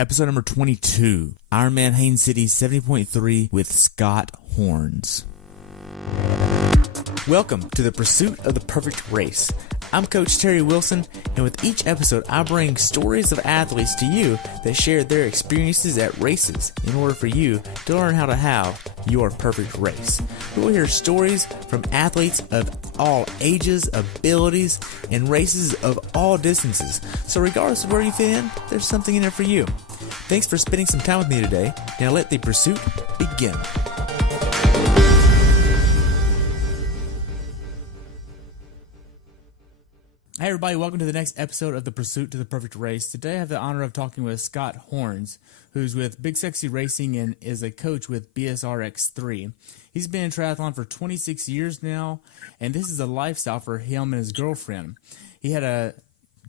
Episode number 22, Ironman Haines City 70.3 with Scott Horns. Welcome to the pursuit of the perfect race. I'm Coach Terry Wilson, and with each episode, I bring stories of athletes to you that share their experiences at races in order for you to learn how to have your perfect race. We'll hear stories from athletes of all ages, abilities, and races of all distances. So regardless of where you fit in, there's something in there for you. Thanks for spending some time with me today. Now let the pursuit begin. Hey everybody, welcome to the next episode of The Pursuit to the Perfect Race. Today I have the honor of talking with Scott Horns, who's with Big Sexy Racing and is a coach with BSRX3. He's been in triathlon for 26 years now, and this is a lifestyle for him and his girlfriend. He had a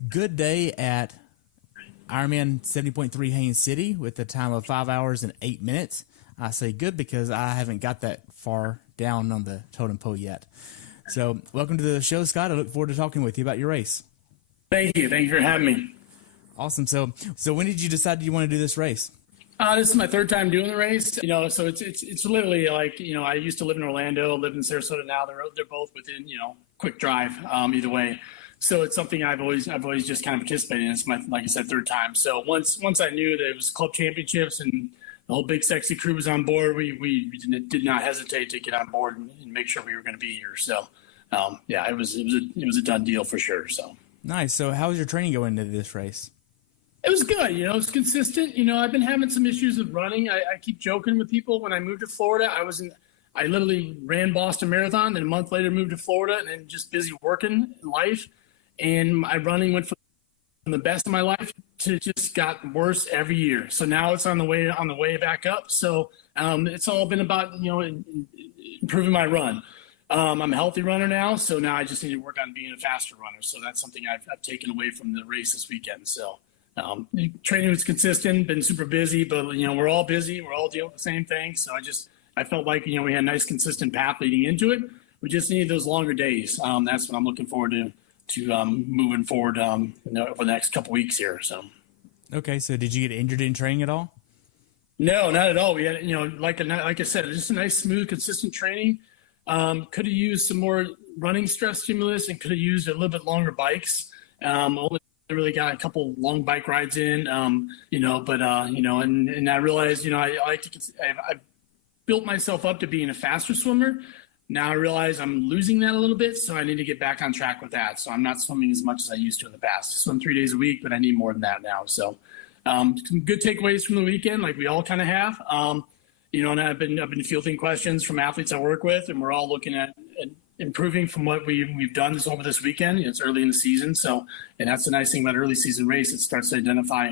good day at Ironman 70.3 Haines City with a time of 5 hours and 8 minutes. I say good because I haven't got that far down on the totem pole yet. So, welcome to the show, Scott. I look forward to talking with you about your race. Thank you. Thank you for having me. Awesome. So when did you decide you want to do this race? This is my third time doing the race. So it's literally like, I used to live in Orlando, live in Sarasota now. They're both within, quick drive, either way. So it's something I've always just kind of participated in. It's my, like I said, third time. So once I knew that it was club championships and the whole Big Sexy crew was on board, we did not hesitate to get on board and make sure we were going to be here. So, it was a done deal for sure. So nice. So how was your training going into this race? It was good. It was consistent. I've been having some issues with running. I keep joking with people. When I moved to Florida, I literally ran Boston Marathon, then a month later moved to Florida, and then just busy working in life. And my running went from the best of my life to just got worse every year. So now it's on the way back up. So it's all been about improving my run. I'm a healthy runner now, so now I just need to work on being a faster runner. So that's something I've taken away from the race this weekend. So training was consistent, been super busy, but we're all busy. We're all dealing with the same thing. So I felt like we had a nice consistent path leading into it. We just needed those longer days. That's what I'm looking forward to moving forward over the next couple weeks here. So. Okay, so did you get injured in training at all? No, not at all. We had, like I said, just a nice, smooth, consistent training. Could have used some more running stress stimulus and could have used a little bit longer bikes. Only really got a couple long bike rides in, and I realized, I built myself up to being a faster swimmer. Now I realize I'm losing that a little bit, so I need to get back on track with that. So I'm not swimming as much as I used to in the past. I swim 3 days a week, but I need more than that now. So some good takeaways from the weekend, like we all kind of have. And I've been fielding questions from athletes I work with, and we're all looking at improving from what we've done over this weekend. It's early in the season, and that's the nice thing about early season race. It starts to identify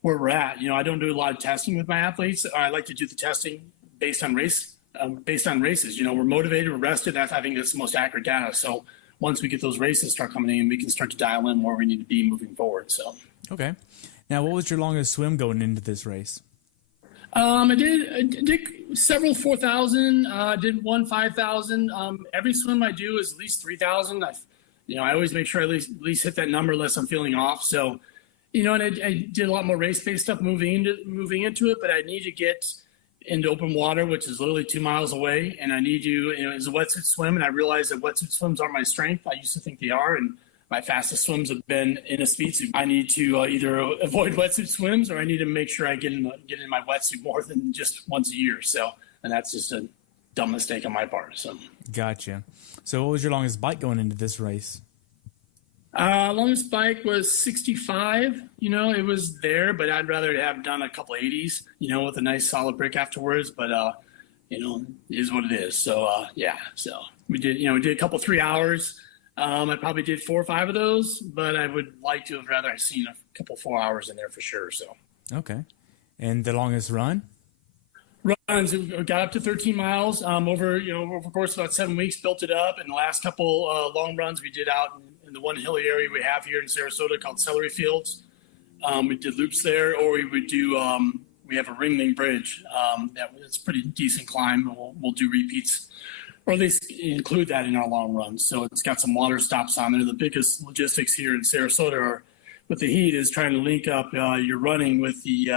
where we're at. I don't do a lot of testing with my athletes. I like to do the testing based on races. We're motivated, we're rested. I think that's the most accurate data. So once we get those races start coming in, we can start to dial in where we need to be moving forward. So okay. Now, what was your longest swim going into this race? I did several 4,000. Did one 5,000. Every swim I do is at least 3,000. I always make sure I at least hit that number unless I'm feeling off. So, and I did a lot more race-based stuff moving into it, but I need to get into open water, which is literally 2 miles away, and I need to, it's a wetsuit swim, and I realized that wetsuit swims aren't my strength. I used to think they are, and my fastest swims have been in a speed suit. I need to either avoid wetsuit swims or I need to make sure I get in my wetsuit more than just once a year. So, and that's just a dumb mistake on my part. So, gotcha. So, what was your longest bike going into this race? Longest bike was 65. It was there, but I'd rather have done a couple 80s. With a nice solid break afterwards. But it is what it is. So, So we did a couple 3 hours. I probably did 4 or 5 of those, but I would like to have rather seen a couple 4 hours in there for sure. So okay, and the longest run? Runs got up to 13 miles over the course of about 7 weeks. Built it up, and the last couple long runs we did out in the one hilly area we have here in Sarasota called Celery Fields. We did loops there, or we would do. We have a ringling bridge. It's a pretty decent climb. We'll do repeats, or at least include that in our long runs. So it's got some water stops on there. The biggest logistics here in Sarasota are with the heat is trying to link up your running with the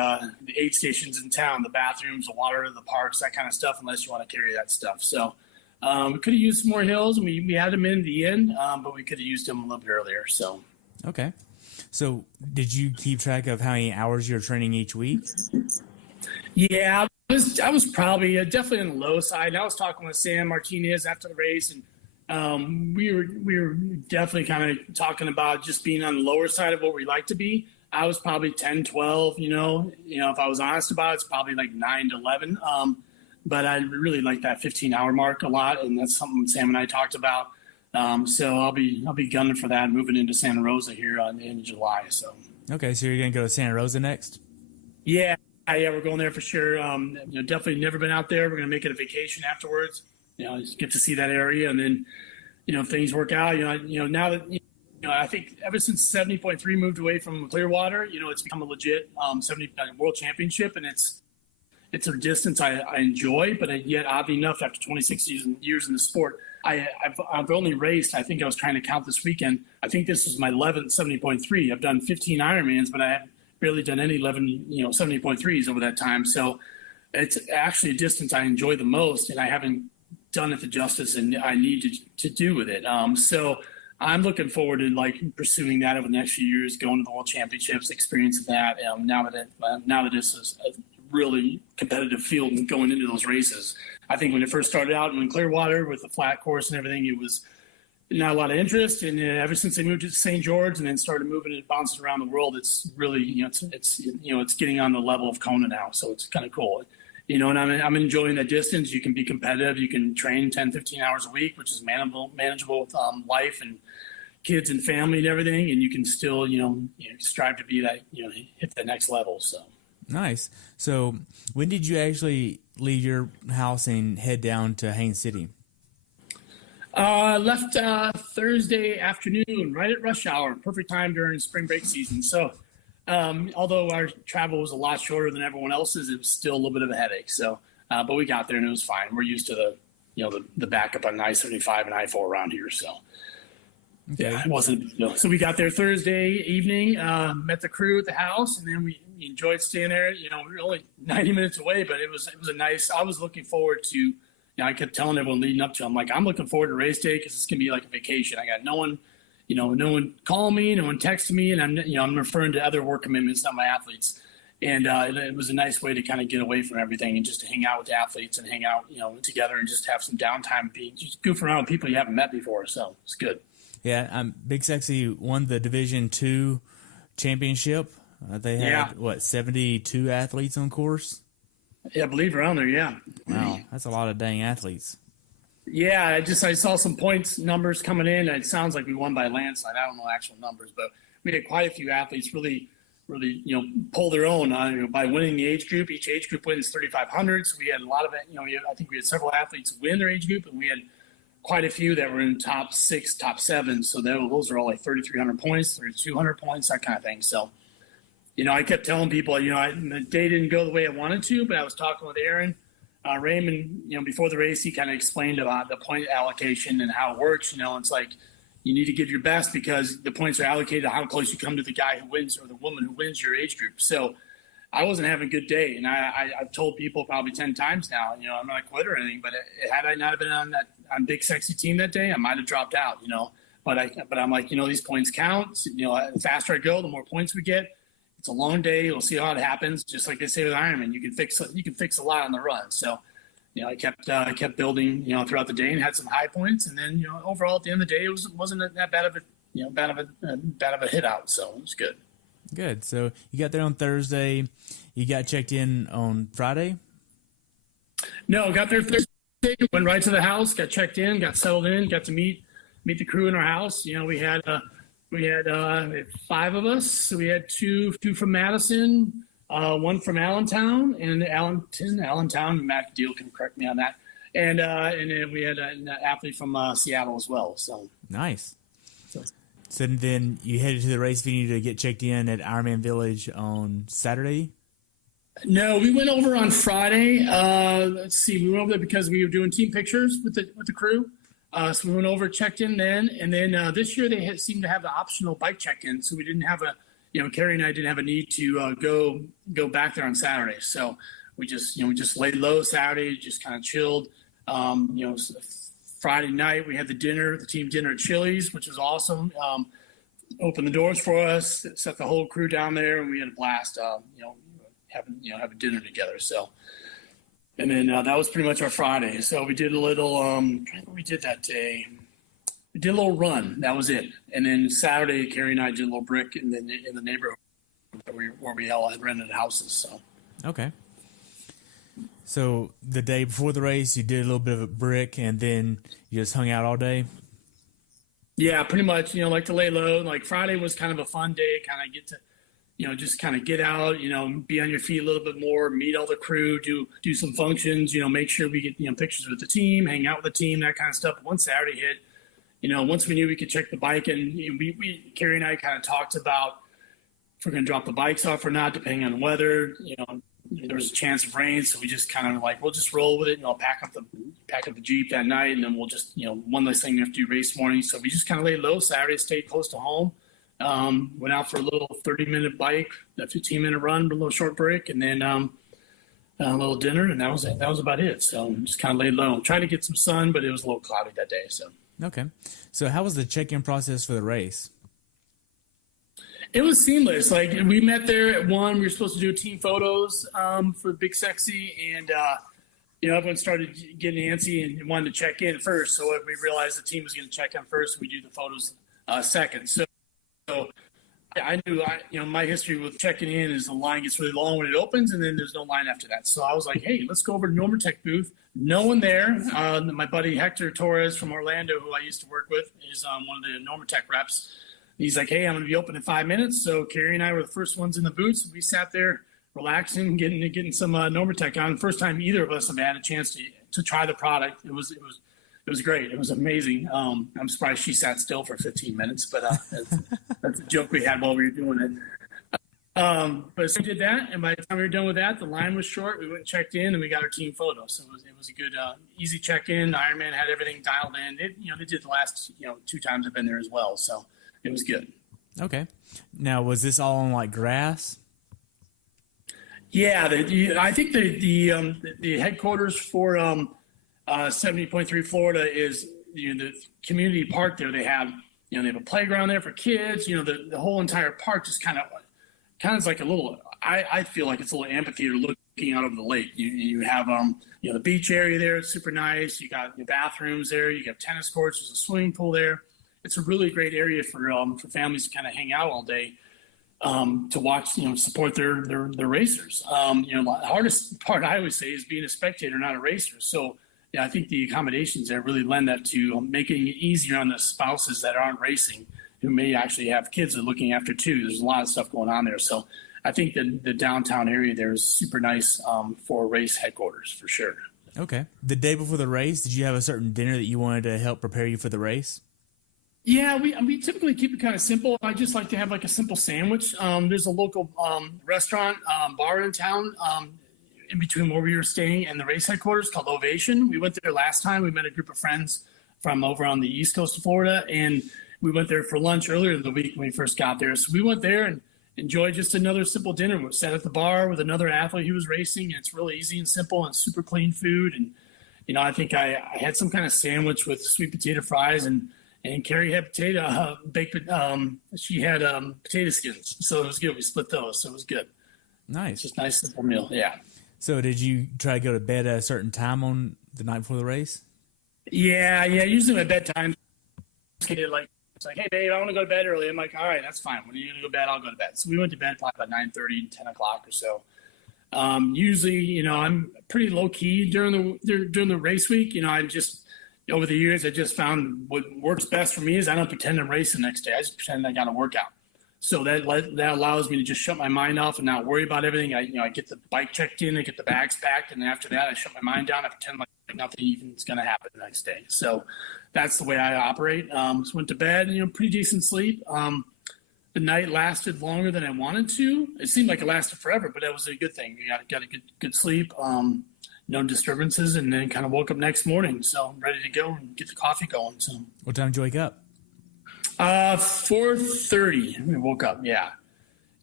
aid stations in town, the bathrooms, the water, the parks, that kind of stuff, unless you want to carry that stuff. So we could have used some more hills. We had them in the end, but we could have used them a little bit earlier. So Okay. So did you keep track of how many hours you're training each week? yeah, I was probably definitely on the low side. I was talking with Sam Martinez after the race, and we were definitely kind of talking about just being on the lower side of what we like to be. I was probably 10, 12, if I was honest about it, it's probably like 9 to 11. But I really like that 15-hour mark a lot, and that's something Sam and I talked about. So I'll be gunning for that, moving into Santa Rosa here in July. So Okay, so you're going to go to Santa Rosa next? yeah, we're going there for sure. Definitely never been out there. We're going to make it a vacation afterwards. Just get to see that area, and then, if things work out, now that I think ever since 70.3 moved away from Clearwater, it's become a legit 70 world championship, and it's a distance I enjoy, but yet oddly enough, after 26 years in the sport, I've only raced. I think I was trying to count this weekend. I think this is my 11th 70.3. I've done 15 Ironmans, but I have barely done any 11 70.3s over that time. So it's actually a distance I enjoy the most, and I haven't done it the justice and I need to do with it. So I'm looking forward to pursuing that over the next few years, going to the World Championships, experiencing that. Now that this is a really competitive field and going into those races, I think when it first started out in Clearwater with the flat course and everything, it was not a lot of interest. And ever since they moved to St. George and then started moving and bouncing around the world, it's really it's getting on the level of Kona now. So it's kind of cool. And I'm enjoying the distance. You can be competitive. You can train 10, 15 hours a week, which is manageable with life and kids and family and everything. And you can still, strive to be that, hit the next level. So Nice. So when did you actually leave your house and head down to Haines City? Left Thursday afternoon, right at rush hour. Perfect time during spring break season. So although our travel was a lot shorter than everyone else's, it was still a little bit of a headache. So, but we got there and it was fine. We're used to the backup on I-75 and I-4 around here. So, yeah, it wasn't. So we got there Thursday evening, met the crew at the house, and then we enjoyed staying there. We were only 90 minutes away, but it was a nice. I was looking forward to. I kept telling everyone leading up to. I'm like, I'm looking forward to race day because it's gonna be like a vacation. I got no one. No one calling me, no one texting me, and I'm referring to other work commitments, not my athletes. And it was a nice way to kind of get away from everything and just to hang out with the athletes and hang out, together and just have some downtime, just goof around with people you haven't met before. So it's good. Yeah, Big Sexy won the Division II championship. They had 72 athletes on course. Yeah, I believe around there. Yeah. Wow, that's a lot of dang athletes. Yeah, I saw some points numbers coming in. It sounds like we won by a landslide. I don't know actual numbers, but we had quite a few athletes really pull their own by winning the age group. Each age group wins 3,500. So we had a lot of it. I think we had several athletes win their age group, and we had quite a few that were in top 6, top 7. So those are all like 3,300 points, 3,200 points, that kind of thing. So, I kept telling people, the day didn't go the way I wanted to, but I was talking with Aaron. Raymond, before the race, he kind of explained about the point allocation and how it works. It's like you need to give your best because the points are allocated to how close you come to the guy who wins or the woman who wins your age group. So I wasn't having a good day, and I've told people probably 10 times now. I'm not a quitter or anything, but had I not been on Big Sexy team that day, I might have dropped out. But I'm like, these points count. The faster I go, the more points we get. It's a long day. We'll see how it happens. Just like they say with Ironman, you can fix a lot on the run. So, I kept building, throughout the day and had some high points. And then, overall at the end of the day, it wasn't that bad of a hit out. So it was good. Good. So you got there on Thursday. You got checked in on Friday? No, got there Thursday. Went right to the house. Got checked in. Got settled in. Got to meet the crew in our house. We had 5 of us. So we had two from Madison, one from Allentown, Allentown. Matt Deal can correct me on that. And then we had an athlete from Seattle as well. So nice. So then you headed to the race venue to get checked in at Ironman Village on Saturday? No, we went over on Friday. Let's see. We went over there because we were doing team pictures with the crew. So we went over, checked in then, and then this year they seemed to have the optional bike check-in, so we didn't have Carrie and I didn't have a need to go back there on Saturday. So we just laid low Saturday, just kind of chilled. Friday night we had the team dinner at Chili's, which was awesome. Opened the doors for us, set the whole crew down there, and we had a blast. Having dinner together. So, and then that was pretty much our Friday. So we did a little. What we did that day. We did a little run. That was it. And then Saturday, Carrie and I did a little brick in the neighborhood where we all had rented houses. So. Okay. So the day before the race, you did a little bit of a brick, and then you just hung out all day? Yeah, pretty much. Like to lay low. Like Friday was kind of a fun day, kind of get to, just kind of get out, be on your feet a little bit more, meet all the crew, do some functions, make sure we get, pictures with the team, hang out with the team, that kind of stuff. But once Saturday hit, once we knew we could check the bike, and Carrie and I kind of talked about if we're going to drop the bikes off or not, depending on the weather. There was a chance of rain, so we just kind of we'll just roll with it. And I'll pack up the Jeep that night, and then we'll just one less thing we have to do race morning. So we just kind of laid low Saturday, stayed close to home. Went out for a little 30-minute bike, a 15-minute run, a little short break, and then a little dinner, and that was it. That was about it. So just kind of laid low. Tried to get some sun, but it was a little cloudy that day. So okay. So how was the check-in process for the race? It was seamless. Like we met there at 1:00. We were supposed to do team photos for Big Sexy, and everyone started getting antsy and wanted to check in first. So we realized the team was going to check in first. We do the photos second. So I knew, my history with checking in is the line gets really long when it opens, and then there's no line after that. So I was like, hey, let's go over to Normatec booth. No one there. My buddy Hector Torres from Orlando, who I used to work with, is one of the Normatec reps. He's like, hey, I'm going to be open in 5 minutes. So Carrie and I were the first ones in the booths. We sat there relaxing, getting some Normatec on. First time either of us have had a chance to try the product. It was great. It was amazing. I'm surprised she sat still for 15 minutes, but that's a joke we had while we were doing it. But so we did that, and by the time we were done with that, the line was short. We went and checked in, and we got our team photo. So it was a good, easy check-in. Ironman had everything dialed in. They did the last 2 times I've been there as well, so it was good. Okay. Now, was this all on grass? Yeah, I think the headquarters for 70.3 Florida is the community park there. They have they have a playground there for kids. The whole entire park just kind of is like a little. I feel like it's a little amphitheater looking out over the lake. You have the beach area there. It's super nice. You got your bathrooms there. You got tennis courts. There's a swimming pool there. It's a really great area for families to kind of hang out all day. To watch, support their racers. The hardest part I always say is being a spectator, not a racer. So, I think the accommodations there really lend that to making it easier on the spouses that aren't racing, who may actually have kids they're looking after too. There's a lot of stuff going on there. So, I think the downtown area there is super nice for race headquarters for sure. Okay. The day before the race, did you have a certain dinner that you wanted to help prepare you for the race? Yeah, we typically keep it kind of simple. I just like to have a simple sandwich. There's a local restaurant, bar in town in between where we were staying and the race headquarters called Ovation. We went there last time. We met a group of friends from over on the east coast of Florida, and we went there for lunch earlier in the week when we first got there. So we went there and enjoyed just another simple dinner. We sat at the bar with another athlete who was racing, and it's really easy and simple and super clean food. And, I think I had some kind of sandwich with sweet potato fries, and Carrie had baked. She had potato skins, so it was good. We split those, so it was good. Nice, just nice simple meal. Yeah. So, did you try to go to bed at a certain time on the night before the race? Yeah. Usually my bedtime. It's like, hey babe, I want to go to bed early. I'm like, all right, that's fine. When you're gonna go to bed, I'll go to bed. So we went to bed probably about 9:30, 10 o'clock or so. Usually, I'm pretty low key during the race week. I just. Over the years, I just found what works best for me is I don't pretend I'm racing the next day. I just pretend I got a workout. So that allows me to just shut my mind off and not worry about everything. I get the bike checked in, I get the bags packed, and then after that, I shut my mind down. I pretend like nothing even is going to happen the next day. So that's the way I operate. So went to bed, pretty decent sleep. The night lasted longer than I wanted to. It seemed like it lasted forever, but that was a good thing. You got a good sleep. No disturbances, and then kind of woke up next morning. So I'm ready to go and get the coffee going. So what time did you wake up? 4:30. We woke up. Yeah.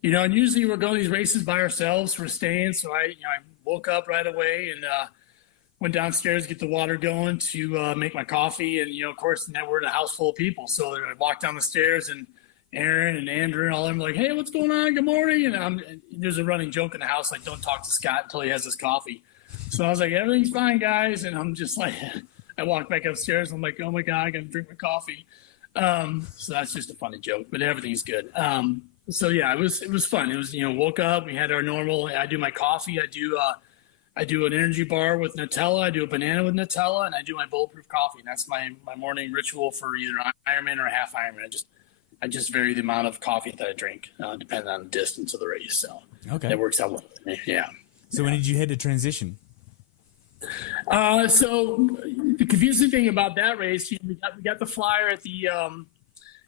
And usually we're going to these races by ourselves. We're staying. So I woke up right away and went downstairs to get the water going to make my coffee. And, of course, now we're in a house full of people. So I walked down the stairs and Aaron and Andrew and all of them like, hey, what's going on? Good morning. And there's a running joke in the house, like, don't talk to Scott until he has his coffee. So I was like, everything's fine, guys. And I'm just like, I walked back upstairs. And I'm like, oh, my God, I got to drink my coffee. So that's just a funny joke, but everything's good. So yeah, it was fun. It was, woke up, we had our normal, I do my coffee. I do an energy bar with Nutella. I do a banana with Nutella, and I do my bulletproof coffee. And that's my morning ritual for either an Ironman or a half Ironman. I just vary the amount of coffee that I drink, depending on the distance of the race. So that works out well for me. Yeah. So when did you head to transition? So the confusing thing about that race, we got the flyer at the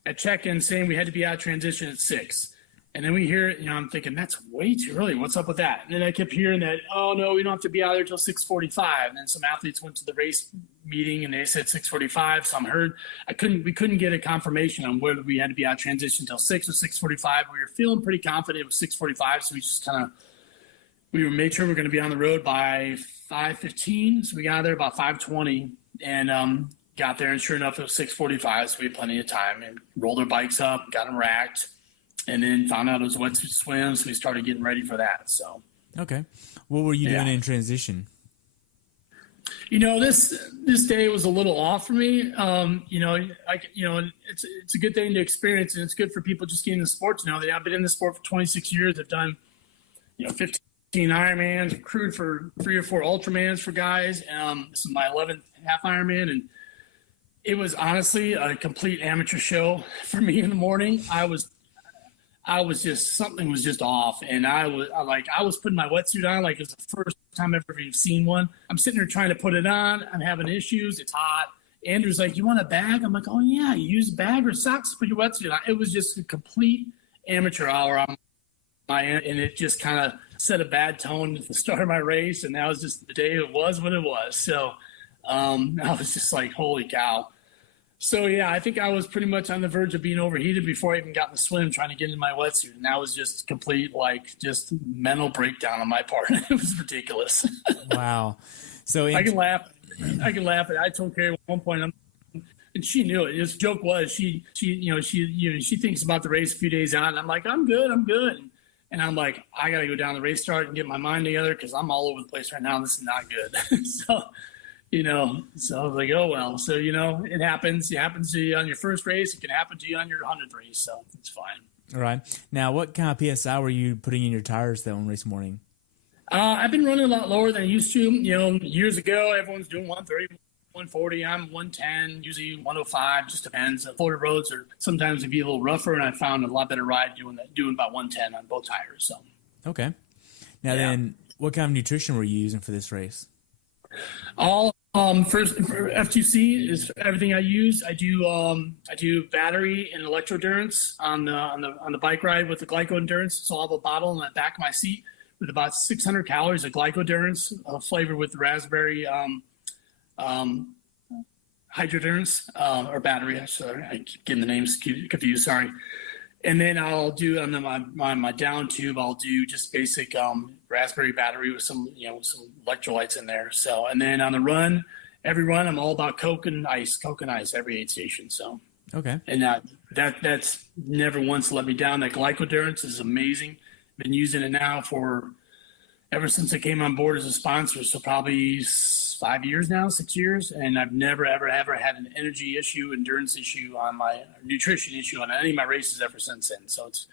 at check-in saying we had to be out of transition at 6. And then we hear it, I'm thinking, that's way too early. What's up with that? And then I kept hearing that, oh, no, we don't have to be out there till 6:45. And then some athletes went to the race meeting and they said 6:45. So we couldn't get a confirmation on whether we had to be out of transition till 6 or 6:45. We were feeling pretty confident it was 6:45. So we just we made sure we were going to be on the road by 5:15. So we got there about 5:20 and got there. And sure enough, it was 6:45. So we had plenty of time and rolled our bikes up, got them racked. And then found out it was a wetsuit swim, so we started getting ready for that. So, okay, what were you doing in transition? This day was a little off for me. It's a good thing to experience, and it's good for people just getting in the sport to know that I've been in the sport for 26 years. I've done, 15 Ironmans, I've crewed for 3 or 4 Ultramans for guys. This is my 11th half Ironman, and it was honestly a complete amateur show for me in the morning. Something was just off. And I was putting my wetsuit on like it was the first time I've ever seen one. I'm sitting there trying to put it on. I'm having issues. It's hot. Andrew's like, you want a bag? I'm like, oh yeah, you use a bag or socks to put your wetsuit on. It was just a complete amateur hour on my end. And it just kind of set a bad tone at the start of my race. And that was just the day it was what it was. So I was just like, holy cow. So, yeah, I think I was pretty much on the verge of being overheated before I even got in the swim trying to get in my wetsuit. And that was just complete, just mental breakdown on my part. It was ridiculous. Wow. So I can laugh. I I told Carrie at one point, and she knew it. His joke was she thinks about the race a few days out. And I'm like, I'm good. And I'm like, I got to go down the race start and get my mind together because I'm all over the place right now. And this is not good. So I was like, oh, well. So, it happens. It happens to you on your first race. It can happen to you on your 100th race. So it's fine. All right. Now, what kind of PSI were you putting in your tires that one race morning? I've been running a lot lower than I used to. Years ago, everyone's doing 130, 140. I'm 110, usually 105. Just depends. Florida roads are sometimes be a little rougher, and I found a lot better ride doing about 110 on both tires. So. Okay. Now then, what kind of nutrition were you using for this race? First for F2C is everything I use. I do battery and electrodurance on the bike ride with the glycodurance. So I'll have a bottle in the back of my seat with about 600 calories of glycodurance, flavored with raspberry hydrodurance or battery. Sorry, I keep getting the names confused. Sorry. And then I'll do on my down tube. I'll do just basic raspberry battery with some electrolytes in there. So, and then on the run, every run, I'm all about Coke and ice every aid station. So, okay. And that's never once let me down. That glycodurance is amazing. Been using it now ever since I came on board as a sponsor. So probably 5 years now, 6 years. And I've never, ever had an energy issue, endurance issue on my nutrition issue on any of my races ever since then. So it's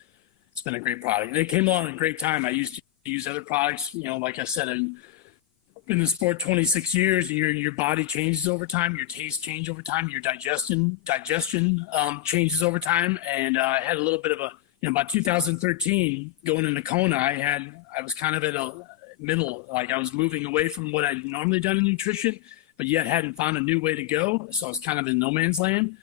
been a great product. It came along at a great time. I used to use other products, like I said, I've been in the sport 26 years, and your body changes over time, your taste change over time, your digestion changes over time. And I had a little bit of about 2013 going into Kona, I was kind of at a middle, like I was moving away from what I'd normally done in nutrition, but yet hadn't found a new way to go. So I was kind of in no man's land.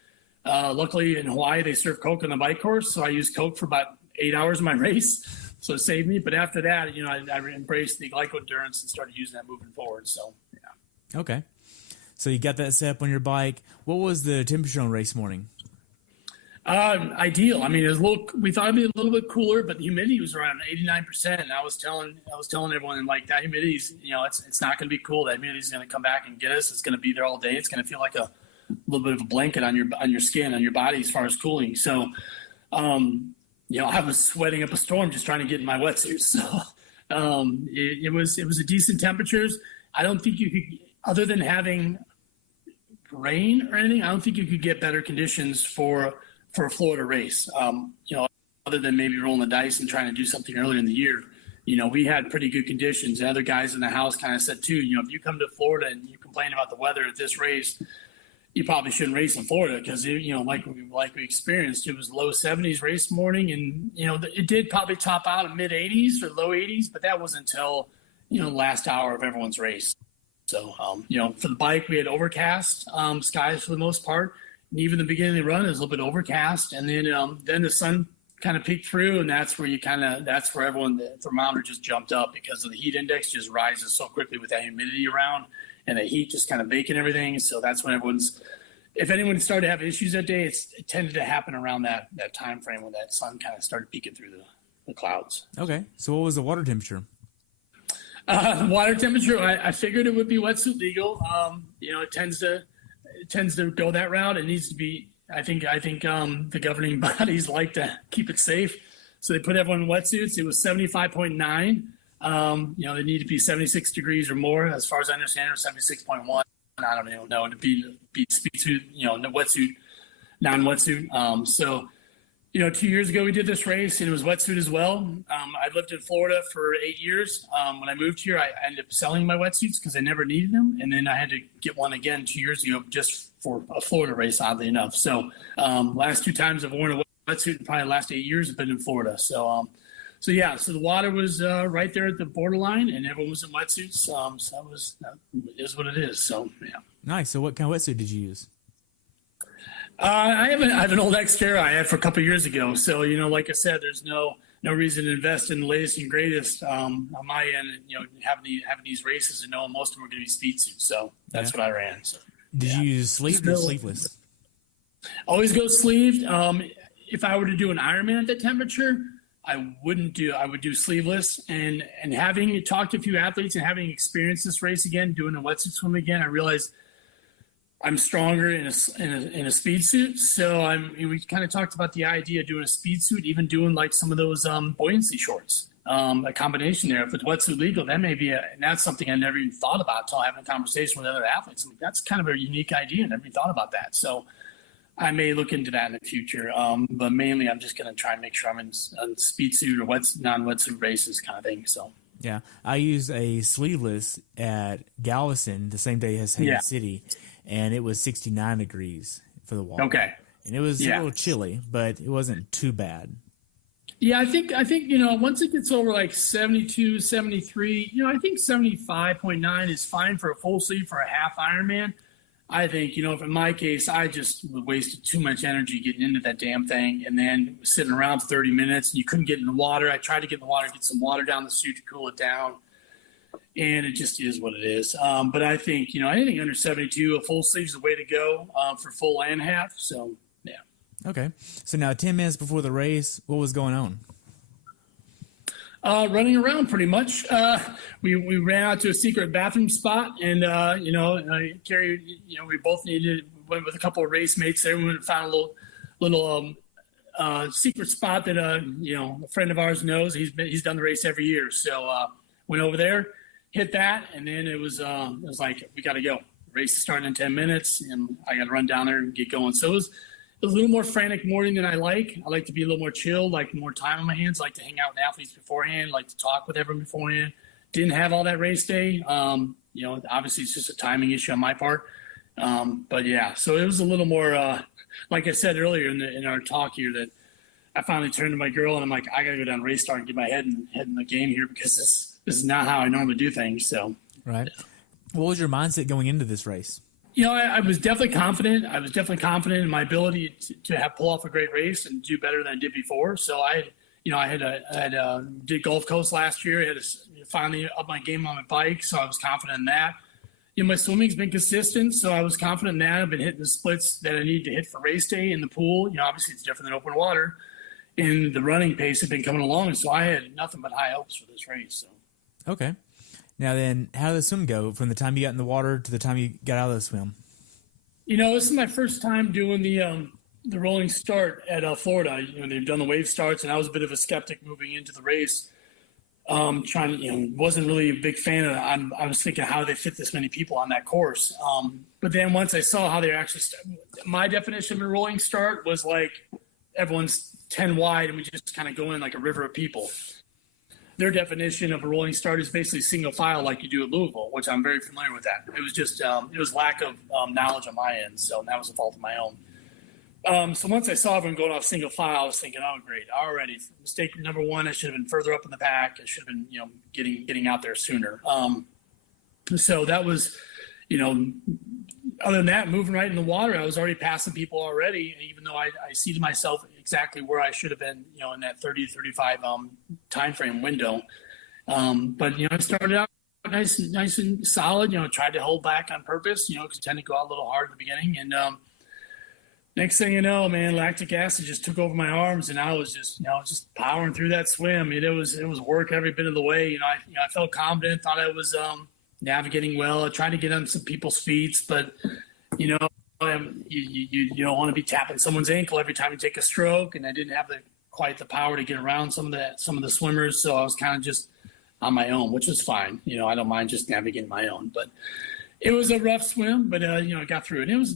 Luckily in Hawaii, they serve Coke on the bike course. So I used Coke for about 8 hours of my race. So it saved me. But after that, I embraced the glycodurance and started using that moving forward. So, yeah. Okay. So you got that set up on your bike. What was the temperature on race morning? Ideal. I mean, it was we thought it'd be a little bit cooler, but the humidity was around 89%. And I was telling everyone, like, that humidity's, it's not going to be cool. That humidity's going to come back and get us. It's going to be there all day. It's going to feel like a little bit of a blanket on your skin, on your body, as far as cooling. So, I was sweating up a storm just trying to get in my wetsuit. So, it was a decent temperatures. I don't think you could, other than having rain or anything, I don't think you could get better conditions for a Florida race. Other than maybe rolling the dice and trying to do something earlier in the year, we had pretty good conditions. And other guys in the house kind of said too, if you come to Florida and you complain about the weather at this race, you probably shouldn't race in Florida because, like we experienced, it was low 70s race morning. And, it did probably top out in mid 80s or low 80s, but that wasn't until, the last hour of everyone's race. So, for the bike, we had overcast skies for the most part. And even the beginning of the run is a little bit overcast. And then the sun kind of peeked through, and that's where everyone, the thermometer just jumped up because of the heat index just rises so quickly with that humidity around and the heat just kind of baking everything. So that's when if anyone started to have issues that day, it tended to happen around that time frame when that sun kind of started peeking through the clouds. Okay. So what was the water temperature? Water temperature, I figured it would be wetsuit legal. It tends to go that route. It needs to be. I think the governing bodies like to keep it safe, so they put everyone in wetsuits. It was 75.9. They need to be 76 degrees or more, as far as I understand, or 76.1. I don't even know to be speed suit, the wetsuit, non-wetsuit. So 2 years ago we did this race and it was wetsuit as well. I lived in Florida for 8 years. When I moved here, I ended up selling my wetsuits because I never needed them. And then I had to get one again 2 years ago just for a Florida race, oddly enough. So last 2 times I've worn a wetsuit, and probably the last 8 years have been in Florida. So the water was right there at the borderline and everyone was in wetsuits. So it is what it is. So, yeah. Nice. So what kind of wetsuit did you use? I have an old Xterra I had for a couple of years ago. So, like I said, there's no reason to invest in the latest and greatest on my end. Having these races and knowing most of them are going to be speed suits. So that's what I ran. So, did you use sleeved or sleeveless? Always go sleeved. If I were to do an Ironman at that temperature, I would do sleeveless. And having talked to a few athletes and having experienced this race again, doing a wetsuit swim again, I realized I'm stronger in a speed suit. So we kind of talked about the idea of doing a speed suit, even doing like some of those buoyancy shorts, a combination there. If it's wetsuit legal, that may be and that's something I never even thought about until having a conversation with other athletes. I'm like, that's kind of a unique idea. I never even thought about that. So I may look into that in the future. But mainly I'm just going to try and make sure I'm in speed suit or non-wetsuit races kind of thing. So. Yeah. I used a sleeveless at Galveston the same day as Haines City. And it was 69 degrees for the water. Okay. And it was a little chilly, but it wasn't too bad. Yeah, I think once it gets over like 72, 73, I think 75.9 is fine for a full sleeve for a half Ironman. I think, if in my case, I just wasted too much energy getting into that damn thing and then sitting around 30 minutes. And you couldn't get in the water. I tried to get in the water, get some water down the suit to cool it down. And it just is what it is. But I think, anything under 72, a full sleeve is the way to go for full and half. So, yeah. Okay. So now 10 minutes before the race, what was going on? Running around pretty much. We ran out to a secret bathroom spot and, Carrie, we both went with a couple of race mates there. We went and found a little secret spot that, a friend of ours knows. He's done the race every year. So, went over there. Hit that, and then it was like, we got to go. Race is starting in 10 minutes, and I got to run down there and get going. So it was a little more frantic morning than I like. I like to be a little more chill, like more time on my hands, like to hang out with athletes beforehand, like to talk with everyone beforehand. Didn't have all that race day. Obviously it's just a timing issue on my part. But yeah, so it was a little more, like I said earlier in our talk here, that I finally turned to my girl and I'm like, I got to go down to race start and get my head in the game here because this is not how I normally do things. So, right. What was your mindset going into this race? I was definitely confident. I was definitely confident in my ability to pull off a great race and do better than I did before. So I did Gulf Coast last year. I had to finally up my game on my bike. So I was confident in that. my swimming's been consistent, so I was confident in that. I've been hitting the splits that I need to hit for race day in the pool. Obviously it's different than open water. And the running pace had been coming along, so I had nothing but high hopes for this race. So. Okay. Now then, how did the swim go from the time you got in the water to the time you got out of the swim? This is my first time doing the rolling start at Florida. They've done the wave starts, and I was a bit of a skeptic moving into the race. Wasn't really a big fan of it. I was thinking, how do they fit this many people on that course? But then once I saw how they're actually, my definition of a rolling start was like everyone's 10 wide and we just kind of go in like a river of people. Their definition of a rolling start is basically single file like you do at Louisville, which I'm very familiar with that. It was just, it was lack of knowledge on my end. So that was a fault of my own. So once I saw everyone going off single file, I was thinking, oh, great. Already mistake number one, I should have been further up in the pack. I should have been, getting out there sooner. So that was, other than that, moving right in the water, I was already passing people already, even though I seated myself exactly where I should have been, in that 30 to 35 timeframe window. But, I started out nice and solid, tried to hold back on purpose, because I tend to go out a little hard at the beginning. And next thing you know, man, lactic acid just took over my arms, and I was just, just powering through that swim. It was work every bit of the way. I felt confident, thought I was navigating well. I tried to get on some people's feet, but you don't want to be tapping someone's ankle every time you take a stroke. And I didn't have quite the power to get around some of the swimmers, so I was kind of just on my own, which was fine. I don't mind just navigating my own, but it was a rough swim. But I got through it. It was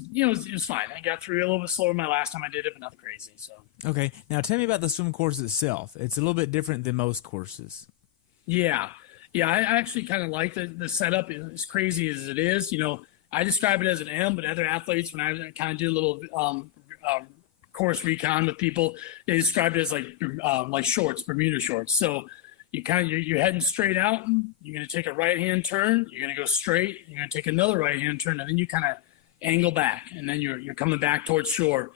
fine. I got through it a little bit slower than my last time I did it, but nothing crazy. So okay, now tell me about the swim course itself. It's a little bit different than most courses. Yeah, I actually kind of like the setup. As crazy as it is, I describe it as an M, but other athletes, when I kind of do a little course recon with people, they describe it as like shorts, Bermuda shorts. So you're heading straight out. You're going to take a right-hand turn. You're going to go straight. You're going to take another right-hand turn, and then you kind of angle back, and then you're coming back towards shore.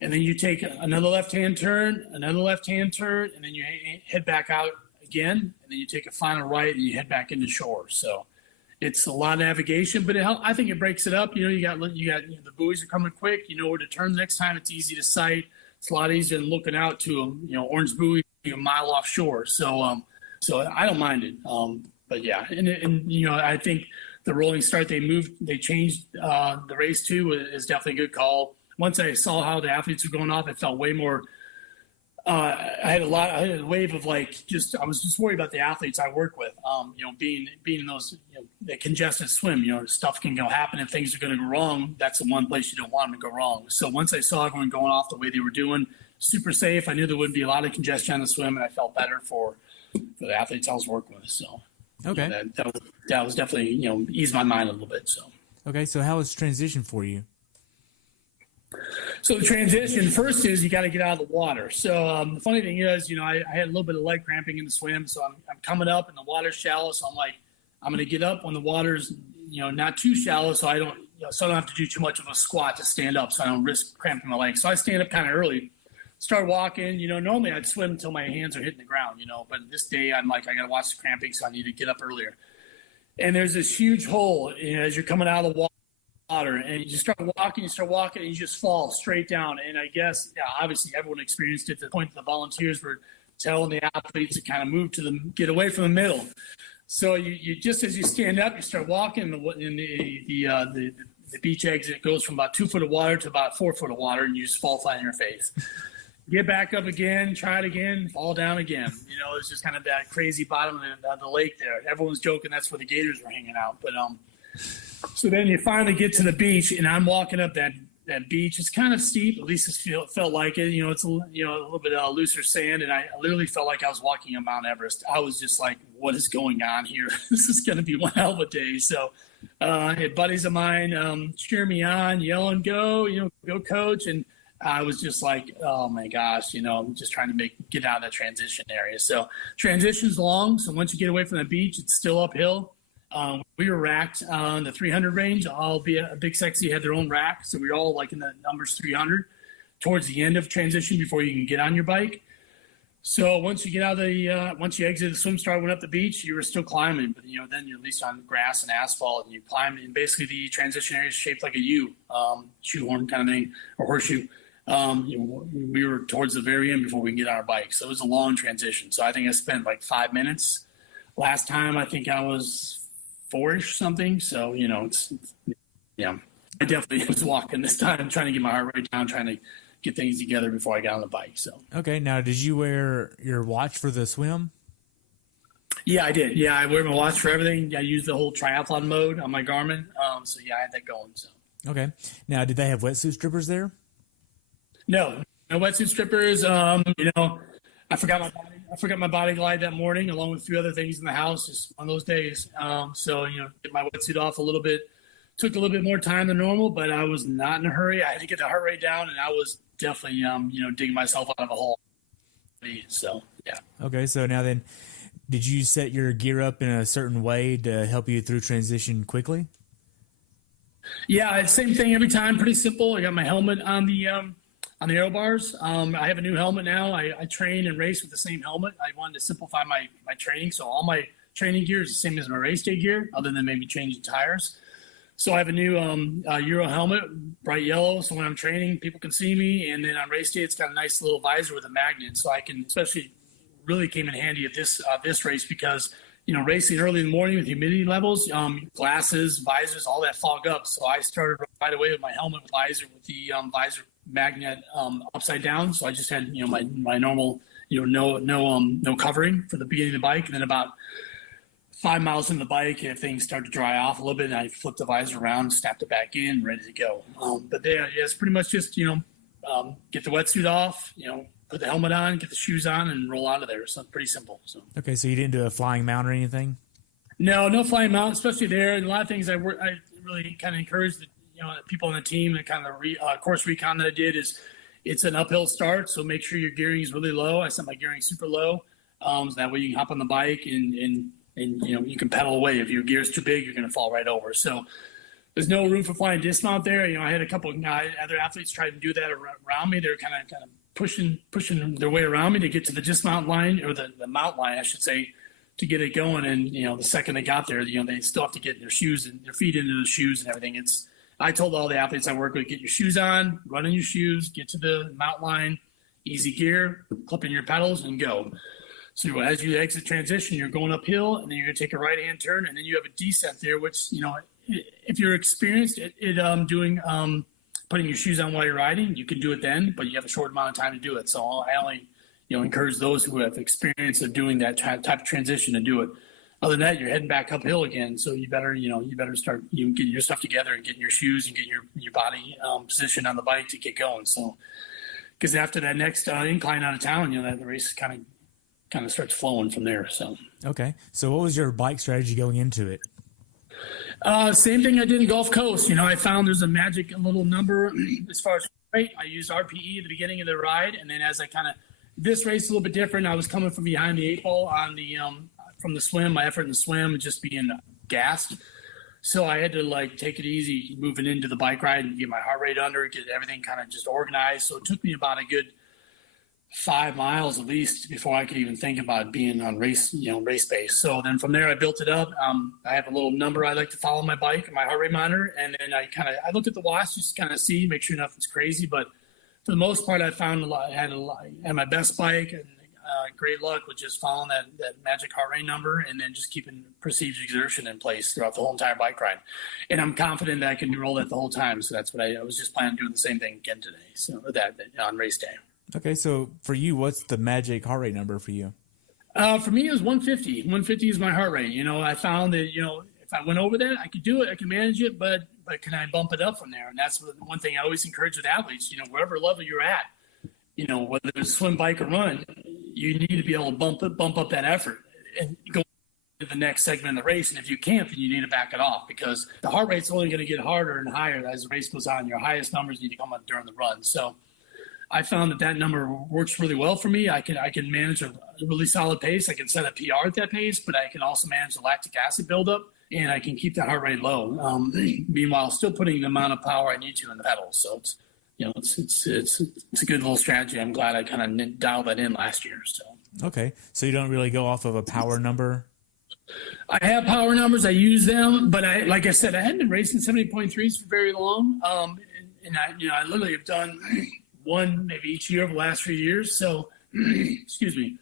And then you take another left-hand turn, and then you head back out again, and then you take a final right, and you head back into shore. So it's a lot of navigation, but I think it breaks it up. You got the buoys are coming quick. You know where to turn the next time. It's easy to sight. It's a lot easier than looking out to Orange Buoy a mile offshore. So I don't mind it. But yeah, and I think the rolling start they changed the race to is definitely a good call. Once I saw how the athletes were going off, it felt way more. I had a wave of I was just worried about the athletes I work with. Being in those the congested swim, stuff can happen and things are going to go wrong. That's the one place you don't want them to go wrong. So once I saw everyone going off the way they were doing, super safe. I knew there wouldn't be a lot of congestion on the swim, and I felt better for the athletes I was working with. So okay, that was definitely eased my mind a little bit. So okay, so how was transition for you? So the transition first is you got to get out of the water. So the funny thing is, I had a little bit of leg cramping in the swim, so I'm coming up and the water's shallow. So I'm like, I'm going to get up when the water's not too shallow, so I don't have to do too much of a squat to stand up, so I don't risk cramping my legs. So I stand up kind of early, start walking. Normally I'd swim until my hands are hitting the ground, but this day I'm like, I got to watch the cramping, so I need to get up earlier. And there's this huge hole as you're coming out of the water, and you start walking, and you just fall straight down. And I guess, obviously everyone experienced it to the point that the volunteers were telling the athletes to kind of get away from the middle. So you just as you stand up, you start walking, and the beach exit goes from about 2 foot of water to about 4 foot of water, and you just fall flat on your face. Get back up again, try it again, fall down again. It's just kind of that crazy bottom of the lake there. Everyone's joking that's where the gators were hanging out, but so then you finally get to the beach, and I'm walking up that beach. It's kind of steep, at least it felt like it. It's a little bit looser sand, and I literally felt like I was walking on Mount Everest. I was just like, what is going on here? This is going to be one hell of a day. So I had buddies of mine cheer me on, yelling, go coach. And I was just like, oh my gosh, I'm just trying to get out of that transition area. So transition's long. So once you get away from the beach, it's still uphill. We were racked on the 300 range. Albeit Big Sexy had their own rack, so we were all like in the numbers 300 towards the end of transition before you can get on your bike. So once you get out of the, once you exit the swim start, went up the beach, you were still climbing, but then you're at least on grass and asphalt, and you climb, and basically the transition area is shaped like a U, shoehorn kind of thing, or horseshoe. We were towards the very end before we can get on our bike, so it was a long transition. So I think I spent like 5 minutes. Last time I think I was 4-ish something. So I definitely was walking this time, trying to get my heart rate down, trying to get things together before I got on the bike. So okay, now did you wear your watch for the swim? yeah, I did. Yeah, I wear my watch for everything. I use the whole triathlon mode on my Garmin. So yeah, I had that going. So okay, now did they have wetsuit strippers there? no wetsuit strippers. I forgot my body glide that morning, along with a few other things in the house. Just on those days. So get my wetsuit off a little bit. Took a little bit more time than normal, but I was not in a hurry. I had to get the heart rate down, and I was definitely digging myself out of a hole. So yeah. Okay, so now then, did you set your gear up in a certain way to help you through transition quickly? Yeah, same thing every time. Pretty simple. I got my helmet on the aero bars. I have a new helmet now. I train and race with the same helmet. I wanted to simplify my training, so all my training gear is the same as my race day gear, other than maybe changing tires. So I have a new Euro helmet, bright yellow, so when I'm training, people can see me. And then on race day, it's got a nice little visor with a magnet, so I can, especially really came in handy at this race because racing early in the morning with humidity levels, glasses, visors, all that fog up. So I started right away with my helmet visor with the visor magnet upside down. So I just had my normal no covering for the beginning of the bike, and then about 5 miles in the bike, if things start to dry off a little bit, and I flip the visor around, snapped it back in, ready to go. But yeah, it's pretty much just get the wetsuit off, put the helmet on, get the shoes on, and roll out of there. So pretty simple. So okay, so you didn't do a flying mount or anything? No flying mount, especially there. And a lot of things I really kind of encourage the people on the team, and kind of course recon that I did is it's an uphill start, so make sure your gearing is really low. I set my gearing super low, so that way you can hop on the bike and you can pedal away. If your gear's too big, you're going to fall right over. So there's no room for flying dismount there. I had a couple of other athletes try to do that around me. They're kind of pushing their way around me to get to the dismount line, or the mount line, I should say, to get it going. And the second they got there, they still have to get their shoes and their feet into the shoes and everything. I told all the athletes I work with, get your shoes on, run in your shoes, get to the mount line, easy gear, clip in your pedals, and go. So as you exit transition, you're going uphill, and then you're going to take a right-hand turn, and then you have a descent there, which, if you're experienced at doing putting your shoes on while you're riding, you can do it then, but you have a short amount of time to do it. So I only, encourage those who have experience of doing that type of transition to do it. Other than that, you're heading back uphill again. So you better start getting your stuff together and getting your shoes and getting your body positioned on the bike to get going. So, because after that next incline out of town, that the race kind of starts flowing from there. So okay, so what was your bike strategy going into it? Same thing I did in Gulf Coast. I found there's a magic little number as far as rate. I used RPE at the beginning of the ride, and then as I this race is a little bit different. I was coming from behind the 8-ball on the from the swim. My effort in the swim and just being gassed, so I had to take it easy moving into the bike ride and get my heart rate under, get everything kind of just organized. So it took me about a good 5 miles at least before I could even think about being on race pace. So then from there I built it up. I have a little number I like to follow my bike, my heart rate monitor, and then I look at the watch just to kind of see, make sure nothing's crazy. But for the most part, I found I had my best bike, and great luck with just following that magic heart rate number, and then just keeping perceived exertion in place throughout the whole entire bike ride. And I'm confident that I can roll that the whole time. So that's what I was just planning on doing the same thing again today. So that on race day. Okay, so for you, what's the magic heart rate number for you? For me, it was 150. 150 is my heart rate. I found that, if I went over that, I could do it, I can manage it, but can I bump it up from there? And that's one thing I always encourage with athletes, wherever level you're at, whether it's swim, bike, or run, you need to be able to bump up that effort and go to the next segment of the race. And if you can't, then you need to back it off, because the heart rate's only going to get harder and higher as the race goes on. Your highest numbers need to come up during the run. So I found that number works really well for me. I can manage a really solid pace. I can set a PR at that pace, but I can also manage the lactic acid buildup, and I can keep that heart rate low. Meanwhile, still putting the amount of power I need to in the pedals. So it's a good little strategy. I'm glad I kind of dialed that in last year. So Okay. So you don't really go off of a power number? I have power numbers. I use them, but like I said, I hadn't been racing 70.3s for very long. And I literally have done one maybe each year over the last few years. So, excuse me.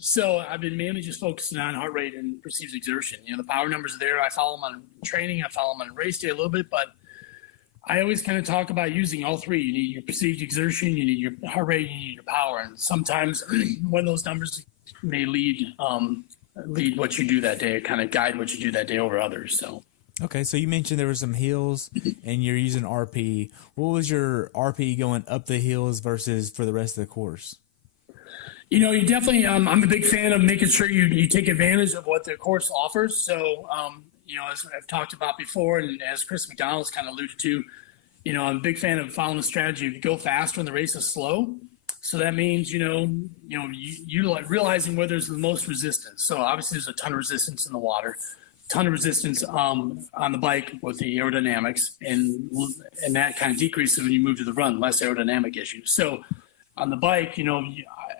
So I've been mainly just focusing on heart rate and perceived exertion. The power numbers are there. I follow them on training. I follow them on race day a little bit, but I always kind of talk about using all three. You need your perceived exertion, you need your heart rate, you need your power. And sometimes when those numbers may lead what you do that day, kind of guide what you do that day over others. So. Okay, so you mentioned there were some hills and you're using RP. What was your RP going up the hills versus for the rest of the course? You definitely, I'm a big fan of making sure you take advantage of what the course offers. So, as I've talked about before, and as Chris McDonald's kind of alluded to, I'm a big fan of following the strategy. You go fast when the race is slow. So that means, you realizing where there's the most resistance. So obviously there's a ton of resistance in the water, ton of resistance on the bike with the aerodynamics, and that kind of decreases when you move to the run, less aerodynamic issues. So on the bike,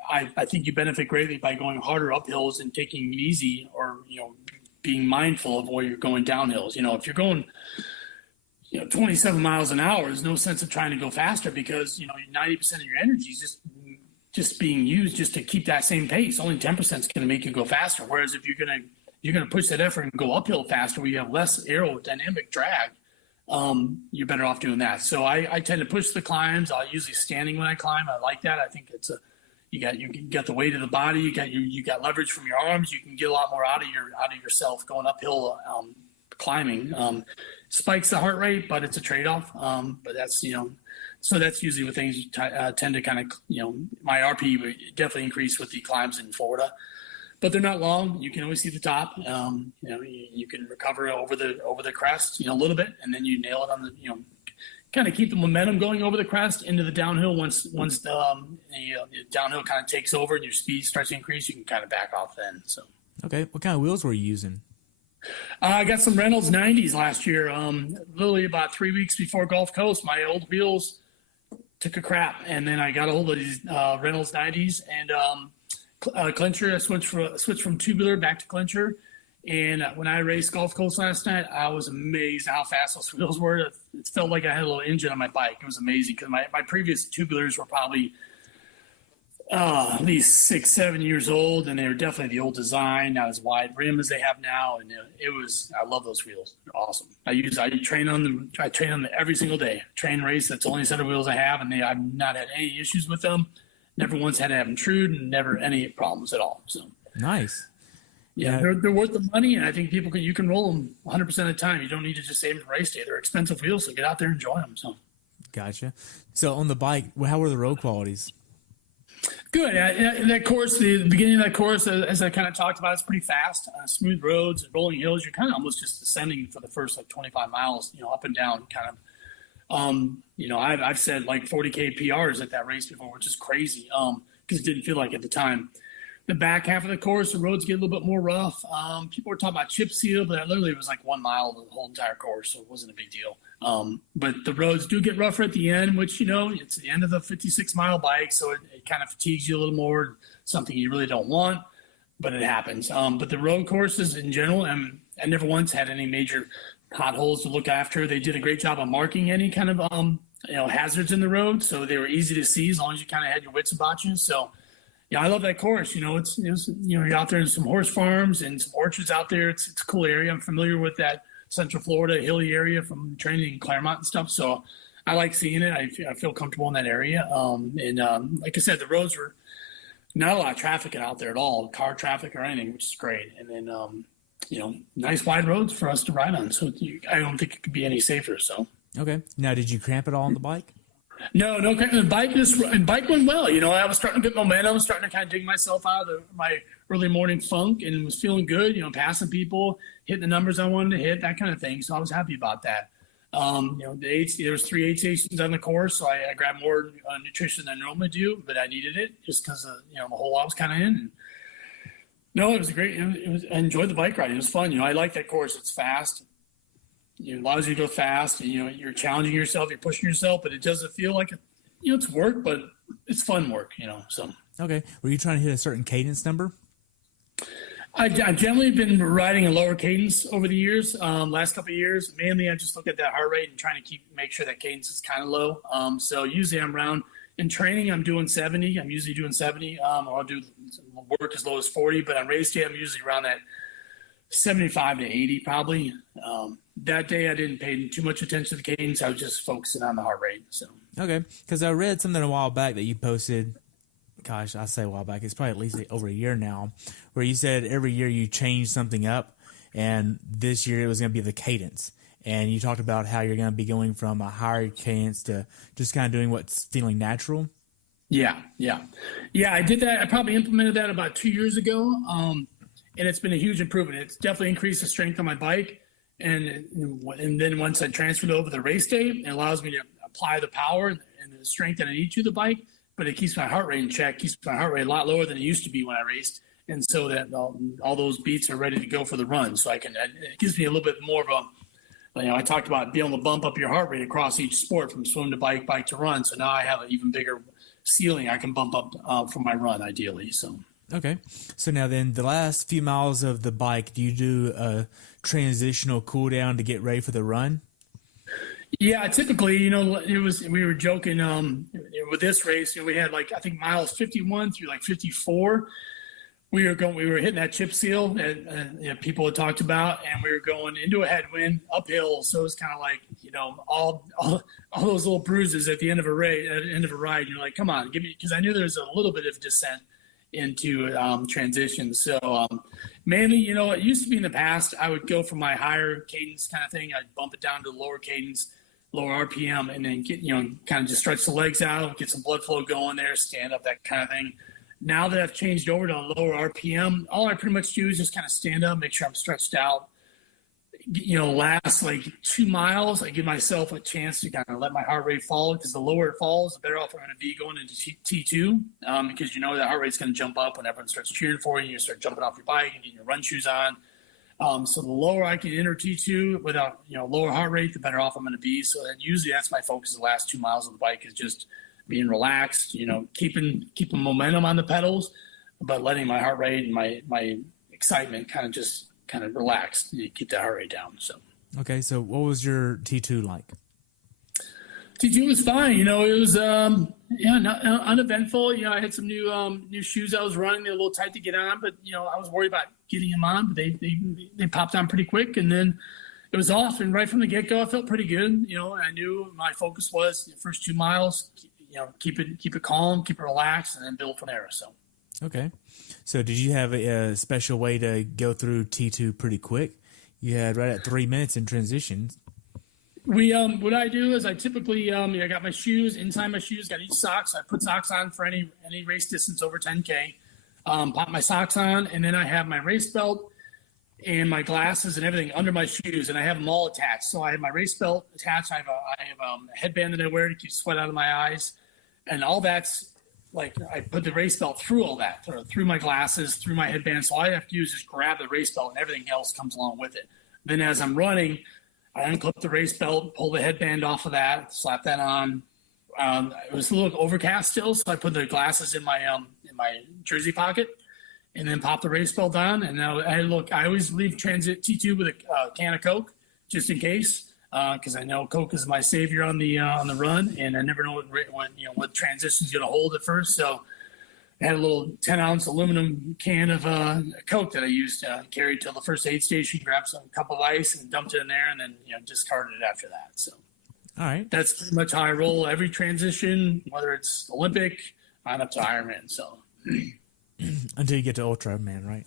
I think you benefit greatly by going harder up hills and taking it easy, or, being mindful of where you're going down hills. If you're going, 27 miles an hour, there's no sense of trying to go faster because, 90% of your energy is just being used just to keep that same pace. Only 10% is going to make you go faster. Whereas if you're going to push that effort and go uphill faster where you have less aerodynamic drag, you're better off doing that. So I tend to push the climbs. I'll usually standing when I climb. I like that. I think it's you got the weight of the body. You got leverage from your arms. You can get a lot more out of yourself going uphill climbing. Spikes the heart rate, but it's a trade-off. But that's so that's usually what things tend to kind of my RP would definitely increase with the climbs in Florida. But they're not long. You can always see the top. You can recover over the crest, a little bit, and then you nail it on the, kind of keep the momentum going over the crest into the downhill. Once the downhill kind of takes over and your speed starts to increase, you can kind of back off then. So. Okay, what kind of wheels were you using? I got some Reynolds 90s last year. Literally about 3 weeks before Gulf Coast, my old wheels took a crap, and then I got a hold of these Reynolds 90s and clincher. I switched from tubular back to clincher. And when I raced Gulf Coast last night, I was amazed how fast those wheels were. It felt like I had a little engine on my bike. It was amazing because my previous tubulars were probably at least 6-7 years old, and they were definitely the old design, not as wide rim as they have now. And I love those wheels. They're awesome. I train on them. I train on them every single day. Train race. That's the only set of wheels I have, and I've not had any issues with them. Never once had to have them trued, and never any problems at all. So nice. Yeah, they're worth the money, and I think you can roll them 100% of the time. You don't need to just save them for race day. They're expensive wheels, so get out there and enjoy them. So, gotcha. So on the bike, how were the road qualities? Good. That course, the beginning of that course, as I kind of talked about, it's pretty fast. Smooth roads and rolling hills. You're kind of almost just descending for the first 25 miles, up and down, kind of. I've said like 40K PRs at that race before, which is crazy because it didn't feel like at the time. The back half of the course, the roads get a little bit more rough. People were talking about chip seal, but that literally was like 1 mile of the whole entire course, so it wasn't a big deal. But the roads do get rougher at the end, which, it's the end of the 56-mile bike, so it kind of fatigues you a little more, something you really don't want, but it happens. But the road courses in general, I never once had any major potholes to look after. They did a great job of marking any kind of, hazards in the road, so they were easy to see as long as you kind of had your wits about you. So, yeah, I love that course. It's you're out there in some horse farms and some orchards out there. It's a cool area. I'm familiar with that Central Florida hilly area from training in Claremont and stuff. So I like seeing it. I feel comfortable in that area. Like I said, the roads were not a lot of traffic out there at all, car traffic or anything, which is great. And then, nice wide roads for us to ride on. So I don't think it could be any safer. So. Okay. Now, did you cramp it all on the bike? No. The bike went well. I was starting to get momentum, starting to kind of dig myself out of my early morning funk, and was feeling good. Passing people, hitting the numbers I wanted to hit, that kind of thing. So I was happy about that. There was 3 aid stations on the course, so I grabbed more nutrition than I normally do, but I needed it just because the hole I was kind of in. And, no, it was great. I enjoyed the bike ride. It was fun. I like that course. It's fast. It allows you to go fast, and you're challenging yourself, you're pushing yourself, but it doesn't feel like it's work, but it's fun work, So Okay. Were you trying to hit a certain cadence number? I've generally been riding a lower cadence over the years. Last couple of years, mainly I just look at that heart rate and trying to make sure that cadence is kind of low. So usually I'm around in training. I'm doing 70. I'm usually doing 70. I'll do work as low as 40, but on race day I'm usually around that 75 to 80 probably. That day I didn't pay too much attention to the cadence. I was just focusing on the heart rate. So okay, because I read something a while back that you posted. Gosh, I say a while back. It's probably at least over a year now, where you said every year you change something up, and this year it was going to be the cadence. And you talked about how you're going to be going from a higher cadence to just kind of doing what's feeling natural. Yeah. I did that. I probably implemented that about 2 years ago, and it's been a huge improvement. It's definitely increased the strength on my bike, and then once I transferred over the race day, it allows me to apply the power and the strength that I need to the bike. But it keeps my heart rate in check, keeps my heart rate a lot lower than it used to be when I raced. And so that all those beats are ready to go for the run. So it gives me a little bit more of a, I talked about being able to bump up your heart rate across each sport from swim to bike, bike to run. So now I have an even bigger ceiling I can bump up for my run ideally. So. Okay. So now then the last few miles of the bike, do you do a transitional cool down to get ready for the run? Yeah, typically, we were joking with this race, we had I think miles 51 through 54. We were hitting that chip seal that people had talked about, and we were going into a headwind uphill. So it's kind of all those little bruises at the end of a race, at the end of a ride. You're like, come on, give me, because I knew there was a little bit of descent into transition. So mainly, it used to be in the past, I would go for my higher cadence kind of thing. I'd bump it down to the lower cadence, lower RPM, and then get, kind of just stretch the legs out, get some blood flow going there, stand up, that kind of thing. Now that I've changed over to lower RPM, all I pretty much do is just kind of stand up, make sure I'm stretched out. Last 2 miles, I give myself a chance to kind of let my heart rate fall, because the lower it falls, the better off I'm going to be going into T2, because that heart rate's going to jump up when everyone starts cheering for you. You start jumping off your bike and getting your run shoes on. So the lower I can enter T2 without, lower heart rate, the better off I'm going to be. So then usually that's my focus the last 2 miles of the bike, is just being relaxed, keeping momentum on the pedals, but letting my heart rate and my excitement kind of relax, keep that heart rate down. So. Okay. So what was your T2 like? T2 was fine. It was, not uneventful. I had some new shoes I was running. They're a little tight to get on, but, I was worried about getting them on, but they popped on pretty quick, and then it was off. And right from the get go, I felt pretty good. I knew my focus was the first 2 miles, keep it calm, keep it relaxed, and then build from there. So. Okay. So did you have a special way to go through T2 pretty quick? You had right at 3 minutes in transition. What I do is I typically, I got my shoes, inside my shoes, got each socks. I put socks on for any race distance over 10K. Pop my socks on, and then I have my race belt and my glasses and everything under my shoes, and I have them all attached. So I have my race belt attached. I have a headband that I wear to keep sweat out of my eyes, and all that's I put the race belt through all that, through my glasses, through my headband. So all I have to do is just grab the race belt, and everything else comes along with it. Then as I'm running, I unclip the race belt, pull the headband off of that, slap that on. It was a little overcast still, so I put the glasses in my jersey pocket, and then pop the race belt on. And now I always leave transit T2 with a can of Coke, just in case, because I know Coke is my savior on the run, and I never know what transition's going to hold at first. So I had a little 10-ounce aluminum can of Coke that I used to carry till the first aid station, grabbed a cup of ice and dumped it in there, and then discarded it after that. So, all right, that's pretty much how I roll every transition, whether it's Olympic on up to Ironman. So until you get to Ultraman, right?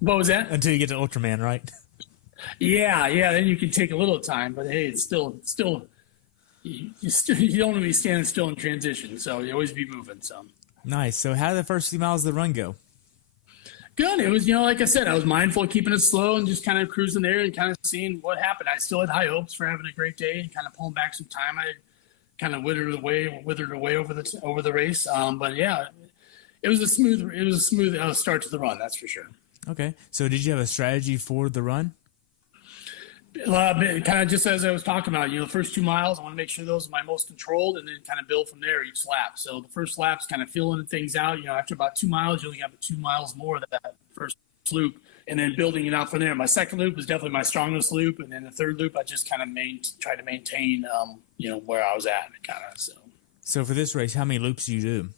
What was that? Until you get to Ultraman, right? Yeah. Then you can take a little time, but hey, it's still you don't want to be standing still in transition, so you always be moving. So. Nice. So how did the first few miles of the run go? Good. It was, like I said, I was mindful of keeping it slow and just kind of cruising there and kind of seeing what happened. I still had high hopes for having a great day and kind of pulling back some time. I kind of withered away over the race. But yeah, it was a smooth start to the run. That's for sure. Okay. So did you have a strategy for the run? Kind of just as I was talking about, the first 2 miles, I want to make sure those are my most controlled, and then kind of build from there each lap. So the first lap's kind of feeling things out. After about 2 miles, you only have 2 miles more of that first loop, and then building it out from there. My second loop was definitely my strongest loop, and then the third loop, I just kind of try to maintain, where I was at, kind of. So for this race, how many loops do you do?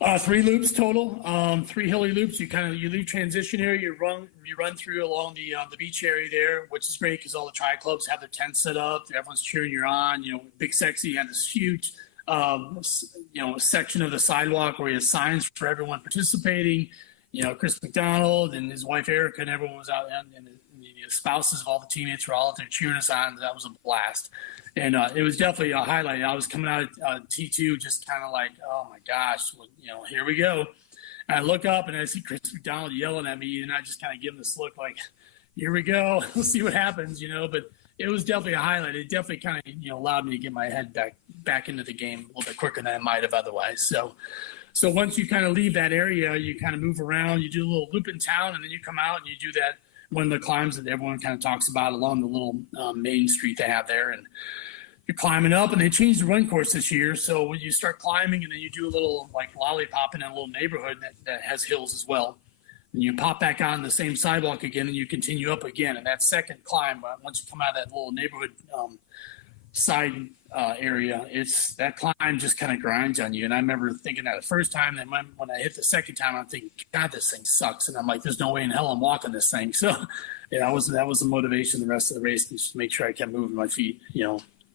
3 loops total. 3 hilly loops. You leave transition area. You run through along the beach area there, which is great because all the tri clubs have their tents set up. Everyone's cheering you on. Big Sexy had this huge, section of the sidewalk where he has signs for everyone participating. Chris McDonald and his wife Erica and everyone was out, and the spouses of all the teammates were all out there cheering us on. That was a blast. And it was definitely a highlight. I was coming out of T2 just kind of like, oh, my gosh, here we go. And I look up, and I see Chris McDonald yelling at me, and I just kind of give him this look like, here we go. We'll see what happens, But it was definitely a highlight. It definitely kind of, allowed me to get my head back into the game a little bit quicker than I might have otherwise. So once you kind of leave that area, you kind of move around. You do a little loop in town, and then you come out and you do that one of the climbs that everyone kind of talks about along the little main street they have there. And you're climbing up, and they changed the run course this year. So when you start climbing, and then you do a little like lollipop in a little neighborhood that has hills as well, and you pop back on the same sidewalk again, and you continue up again. And that second climb, once you come out of that little neighborhood side area, that climb just kind of grinds on you. And I remember thinking that the first time, and when I hit the second time, I'm thinking, God, this thing sucks. And I'm like, there's no way in hell I'm walking this thing. So that was the motivation the rest of the race, just to make sure I kept moving my feet,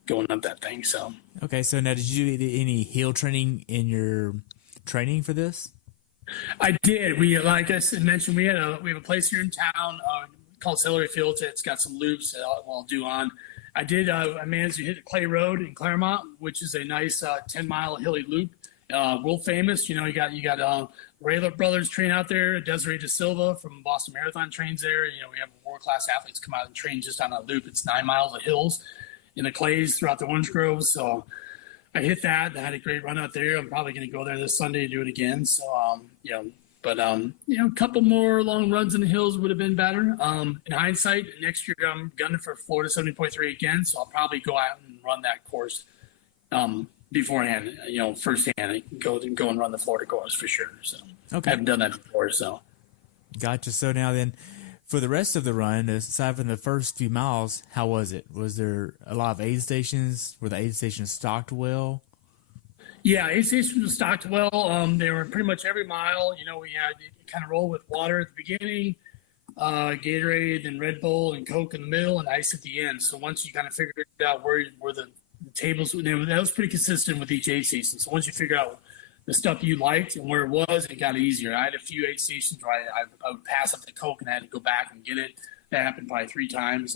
going up that thing. So okay, so now did you do any hill training in your training for this? I did. We, like I mentioned, we have a place here in town called Hillary Fields. It's got some loops that I'll do on. I managed to hit the Clay Road in Claremont, which is a nice 10-mile hilly loop. World famous. You got Rayler Brothers train out there. Desiree De Silva from Boston Marathon trains there. We have world-class athletes come out and train just on that loop. It's 9 miles of hills in the clays throughout the orange groves. So I hit that. I had a great run out there. I'm probably going to go there this Sunday and do it again. So, a couple more long runs in the hills would have been better. In hindsight, next year I'm gunning for Florida 70.3 again. So I'll probably go out and run that course beforehand, firsthand, go and run the Florida course for sure. So okay. I haven't done that before. So gotcha. So now then, for the rest of the run, aside from the first few miles, how was it? Was there a lot of aid stations? Were the aid stations stocked well? Yeah, aid stations were stocked well. They were pretty much every mile. We had kind of roll with water at the beginning, Gatorade and Red Bull and Coke in the middle, and ice at the end. So once you kind of figured out where the tables, that was pretty consistent with each aid station. So once you figure out the stuff you liked and where it was, it got easier. I had a few aid stations where I would pass up the Coke and I had to go back and get it. That happened probably 3 times.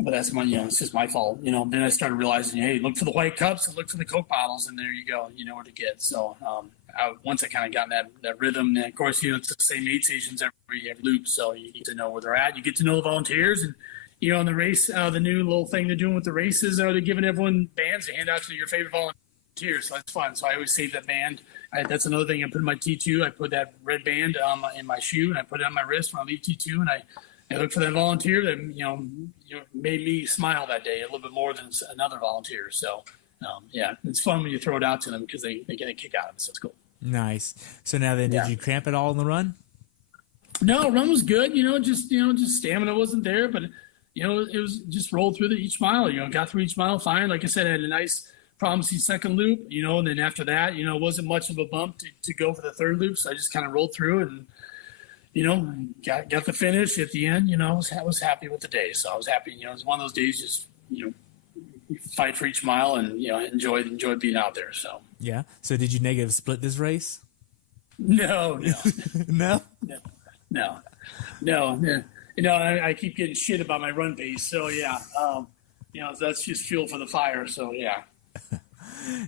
But that's it's just my fault. Then I started realizing, hey, look for the white cups and look for the Coke bottles, and there you go. You know where to get. So once I kind of got in that rhythm, and of course, it's the same aid stations every loop, so you get to know where they're at. You get to know the volunteers, and in the race, the new little thing they're doing with the races, they're giving everyone bands to hand out to your favorite volunteers. So that's fun. So I always save that band. That's another thing. I put in my T2. I put that red band in my shoe, and I put it on my wrist when I leave T2, and I look for that volunteer that made me smile that day a little bit more than another volunteer. So it's fun when you throw it out to them because they get a kick out of it. So it's cool. Nice. So now then, did you cramp it all in the run? No, run was good. Just stamina wasn't there, but it was just rolled through each mile. Got through each mile fine. Like I said, I had a nice promising second loop. And then after that, it wasn't much of a bump to go for the third loop. So I just kind of rolled through it and. Got the finish at the end. I was happy with the day. So I was happy. It was one of those days. Just you fight for each mile and enjoy being out there. So yeah. So did you negative split this race? No. No. I keep getting shit about my run pace. So yeah. That's just fuel for the fire. So yeah.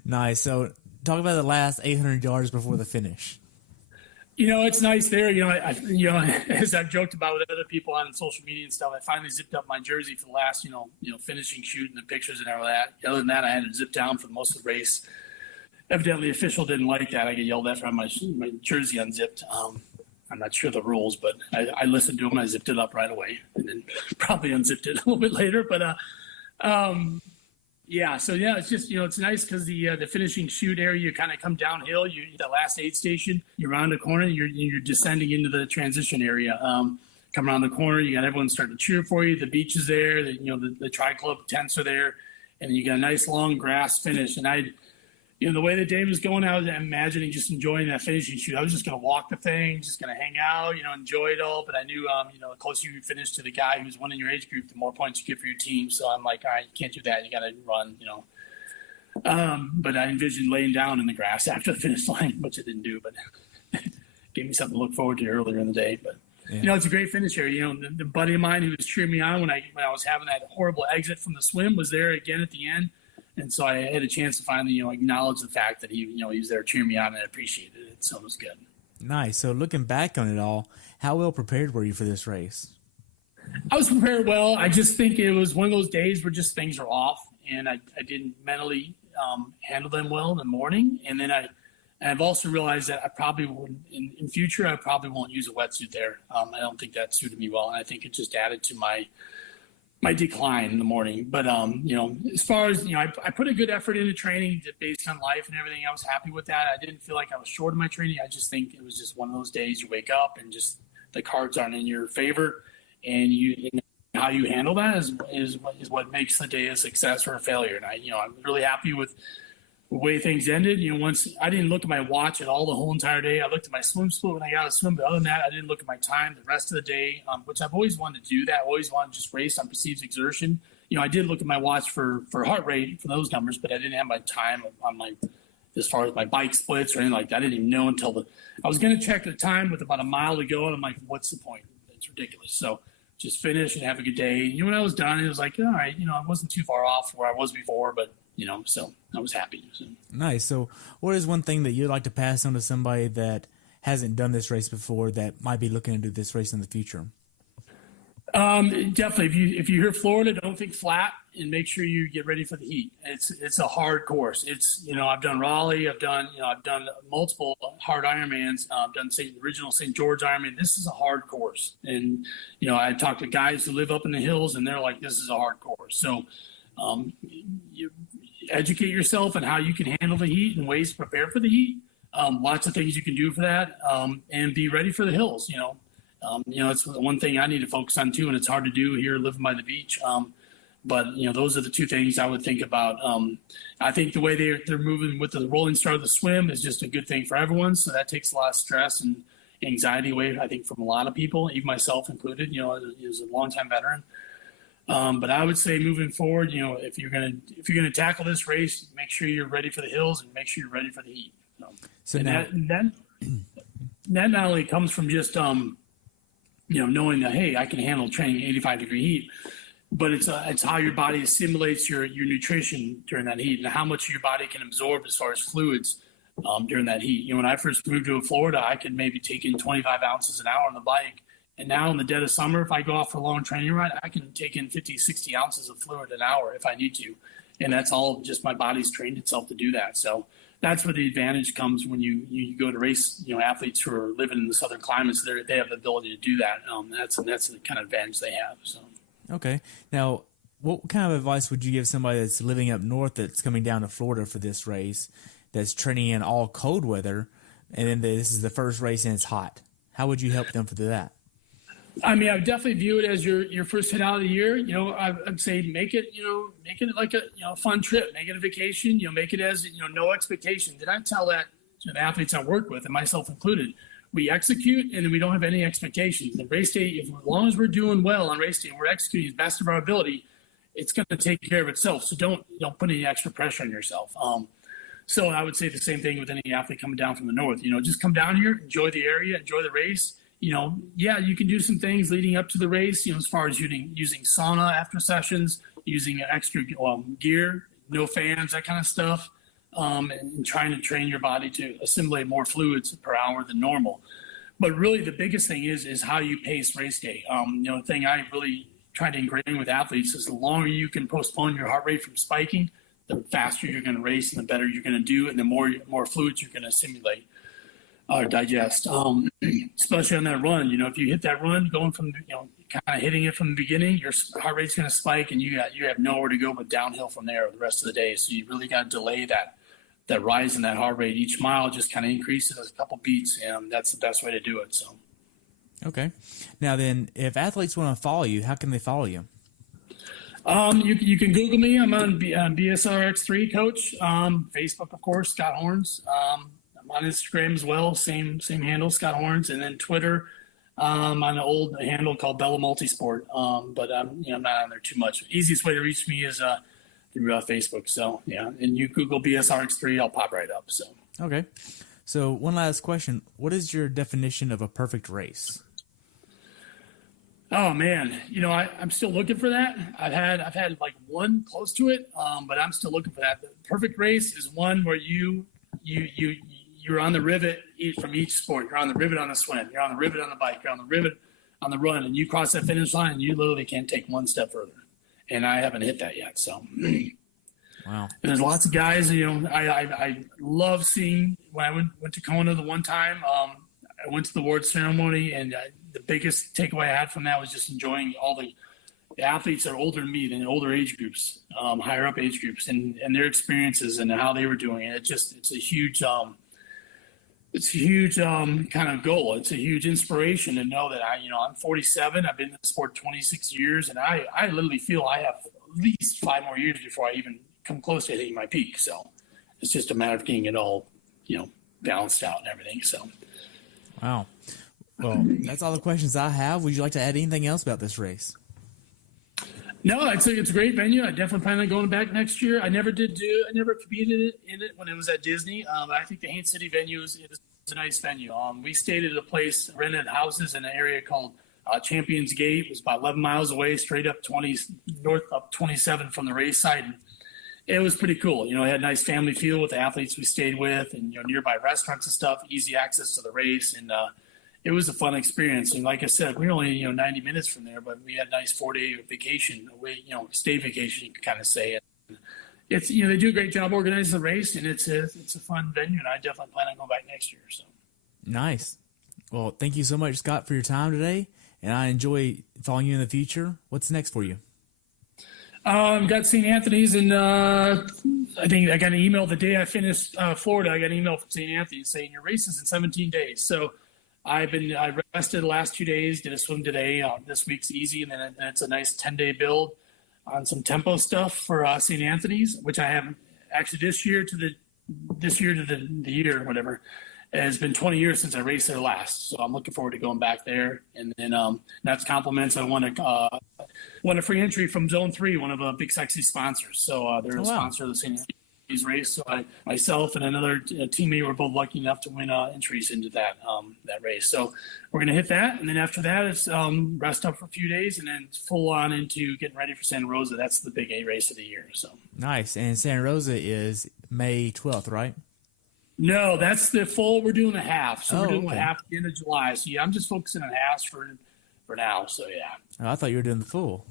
Nice. So talk about the last 800 yards before the finish. It's nice there. As I've joked about with other people on social media and stuff, I finally zipped up my jersey for the last, finishing shoot and the pictures and all that. Other than that, I had to zip down for most of the race. Evidently, the official didn't like that. I get yelled at for having my jersey unzipped. I'm not sure the rules, but I listened to them. I zipped it up right away, and then probably unzipped it a little bit later. But yeah, so yeah, it's just, it's nice because the finishing chute area, you kind of come downhill. The last aid station, you're around the corner, you're descending into the transition area. Come around the corner, you got everyone starting to cheer for you. The beach is there, the Tri Club tents are there, and you got a nice long grass finish. And the way the day was going, I was imagining just enjoying that finishing chute. I was just going to walk the thing, just going to hang out, enjoy it all. But I knew, the closer you finish to the guy who's winning your age group, the more points you get for your team. So I'm like, all right, you can't do that. You got to run, But I envisioned laying down in the grass after the finish line, which I didn't do, but gave me something to look forward to earlier in the day. But, it's a great finish here. The buddy of mine who was cheering me on when I was having that horrible exit from the swim was there again at the end. And so I had a chance to finally, acknowledge the fact that he was there cheering me on, and I appreciated it. So it was good. Nice. So looking back on it all, how well prepared were you for this race? I was prepared well. I just think it was one of those days where just things are off, and I didn't mentally handle them well in the morning. And then I've also realized that I probably wouldn't, in future, I probably won't use a wetsuit there. I don't think that suited me well, and I think it just added to my decline in the morning. But, as far as, I put a good effort into training based on life and everything. I was happy with that. I didn't feel like I was short of my training. I just think it was just one of those days you wake up and just the cards aren't in your favor, and how you handle that is what makes the day a success or a failure. And I'm really happy with the way things ended. Once I didn't look at my watch at all the whole entire day. I looked at my swim split when I got to swim, but other than that, I didn't look at my time the rest of the day, which I've always wanted to do that. I always wanted to just race on perceived exertion. I did look at my watch for heart rate for those numbers, but I didn't have my time on as far as my bike splits or anything like that. I didn't even know until I was going to check the time with about a mile to go, and I'm like, what's the point? It's ridiculous. So just finish and have a good day. When I was done, it was like, all right, I wasn't too far off where I was before, but so I was happy. So. Nice. So what is one thing that you'd like to pass on to somebody that hasn't done this race before that might be looking to do this race in the future? Definitely. If you hear Florida, don't think flat, and make sure you get ready for the heat. It's a hard course. It's, I've done Raleigh. I've done multiple hard Ironmans. I've done original St. George Ironman. This is a hard course. And, I talk to guys who live up in the hills, and they're like, this is a hard course. So, you educate yourself on how you can handle the heat and ways to prepare for the heat. Lots of things you can do for that, and be ready for the hills. It's one thing I need to focus on too, and it's hard to do here living by the beach. But those are the two things I would think about. I think the way they're moving with the rolling start of the swim is just a good thing for everyone. So that takes a lot of stress and anxiety away, I think, from a lot of people, even myself included. As a longtime veteran. But I would say moving forward, if you're gonna tackle this race, make sure you're ready for the hills and make sure you're ready for the heat. That not only comes from just knowing that, hey, I can handle training 85-degree heat, but it's how your body assimilates your nutrition during that heat and how much your body can absorb as far as fluids during that heat. When I first moved to Florida, I could maybe take in 25 ounces an hour on the bike. And now in the dead of summer, if I go off for a long training ride, I can take in 50, 60 ounces of fluid an hour if I need to. And that's all just my body's trained itself to do that. So that's where the advantage comes when you go to race, athletes who are living in the southern climates, they have the ability to do that. That's the kind of advantage they have. So. Okay. Now, what kind of advice would you give somebody that's living up north that's coming down to Florida for this race, that's training in all cold weather, and then this is the first race and it's hot? How would you help them for that? I mean, I would definitely view it as your first hit out of the year. I'd say make it like a fun trip, make it a vacation. Make it as no expectation. Did I tell that to the athletes I work with, and myself included? We execute, and then we don't have any expectations. The race day, as long as we're doing well on race day, and we're executing as best of our ability, it's going to take care of itself. So don't put any extra pressure on yourself. So I would say the same thing with any athlete coming down from the north. Just come down here, enjoy the area, enjoy the race. You can do some things leading up to the race, as far as using sauna after sessions, using extra gear, no fans, that kind of stuff, and trying to train your body to assimilate more fluids per hour than normal. But really the biggest thing is how you pace race day. The thing I really try to ingrain with athletes is the longer you can postpone your heart rate from spiking, the faster you're going to race and the better you're going to do and the more fluids you're going to assimilate. digest, especially on that run. If you hit that run going from, kind of hitting it from the beginning, your heart rate's going to spike and you have nowhere to go but downhill from there the rest of the day. So you really got to delay that rise in that heart rate. Each mile just kind of increases a couple beats, and that's the best way to do it. So. Okay. Now then, if athletes want to follow you, how can they follow you? You can Google me. I'm on BSRX3 coach. Facebook, of course, Scott Horns. I'm on Instagram as well. Same handle, Scott Horns. And then Twitter, on an old handle called Bella Multisport. But I'm not on there too much. Easiest way to reach me is through Facebook. So yeah, and you Google BSRX3, I'll pop right up. So. Okay. So one last question: what is your definition of a perfect race? Oh man, I'm still looking for that. I've had like one close to it, but I'm still looking for that. The perfect race is one where you're on the rivet from each sport. You're on the rivet on the swim. You're on the rivet on the bike. You're on the rivet on the run, and you cross that finish line, and you literally can't take one step further. And I haven't hit that yet. So, wow. And there's lots of guys. I love seeing when I went to Kona the one time. I went to the award ceremony, and the biggest takeaway I had from that was just enjoying all the athletes that are older than me, than older age groups, higher up age groups, and their experiences and how they were doing it. It's a huge kind of goal. It's a huge inspiration to know that I'm 47. I've been in the sport 26 years, and I literally feel I have at least 5 more years before I even come close to hitting my peak. So it's just a matter of getting it all, balanced out and everything. So. Wow. Well, that's all the questions I have. Would you like to add anything else about this race? No, I'd say it's a great venue. I definitely plan on going back next year. I never competed in it when it was at Disney. I think the Haines City venue is a nice venue. We stayed at a place, rented houses in an area called Champions Gate. It was about 11 miles away, straight up north up 27 from the race site. And it was pretty cool. It had a nice family feel with the athletes we stayed with, and nearby restaurants and stuff, easy access to the race, and it was a fun experience. And like I said, we were only 90 minutes from there, but we had a nice 4-day vacation away, stay vacation, you can kind of say it. It's they do a great job organizing the race, and it's a fun venue, and I definitely plan on going back next year. So nice. Well, thank you so much, Scott, for your time today, and I enjoy following you in the future. What's next for you? Got St. Anthony's, and I think I got an email the day I finished Florida. I got an email from St. Anthony's saying your race is in 17 days. So I rested the last 2 days, did a swim today. This week's easy, and then it's a nice 10-day build on some tempo stuff for St. Anthony's, which I have actually this year to the year, whatever. It has been 20 years since I raced there last, so I'm looking forward to going back there. And then that's compliments. I won a free entry from Zone 3, one of Big Sexy sponsors. So they're a sponsor of the St. Anthony's race. So myself and another teammate were both lucky enough to win entries into that race. So we're going to hit that. And then after that, it's rest up for a few days and then full on into getting ready for Santa Rosa. That's the big A race of the year. So nice. And Santa Rosa is May 12th, right? No, that's the full. We're doing a half. So we're doing okay. a half at the end of July. So yeah, I'm just focusing on halves for now. So yeah. Oh, I thought you were doing the full.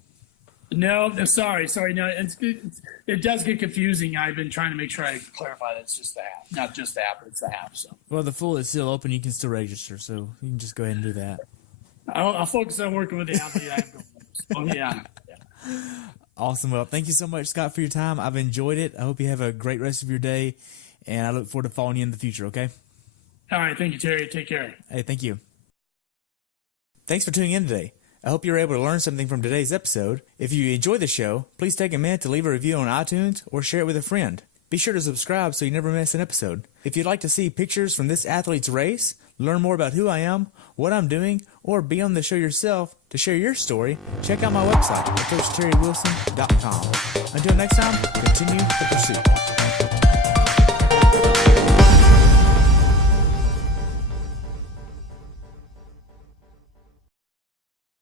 No, sorry. No, it does get confusing. I've been trying to make sure I clarify that it's just the half, not just the half, but it's the half. So. Well, the full is still open. You can still register, so you can just go ahead and do that. I'll focus on working with the athlete. Oh yeah. Awesome. Well, thank you so much, Scott, for your time. I've enjoyed it. I hope you have a great rest of your day, and I look forward to following you in the future. Okay. All right. Thank you, Terry. Take care. Hey, thank you. Thanks for tuning in today. I hope you were able to learn something from today's episode. If you enjoyed the show, please take a minute to leave a review on iTunes or share it with a friend. Be sure to subscribe so you never miss an episode. If you'd like to see pictures from this athlete's race, learn more about who I am, what I'm doing, or be on the show yourself to share your story, check out my website at CoachTerryWilson.com. Until next time, continue the pursuit.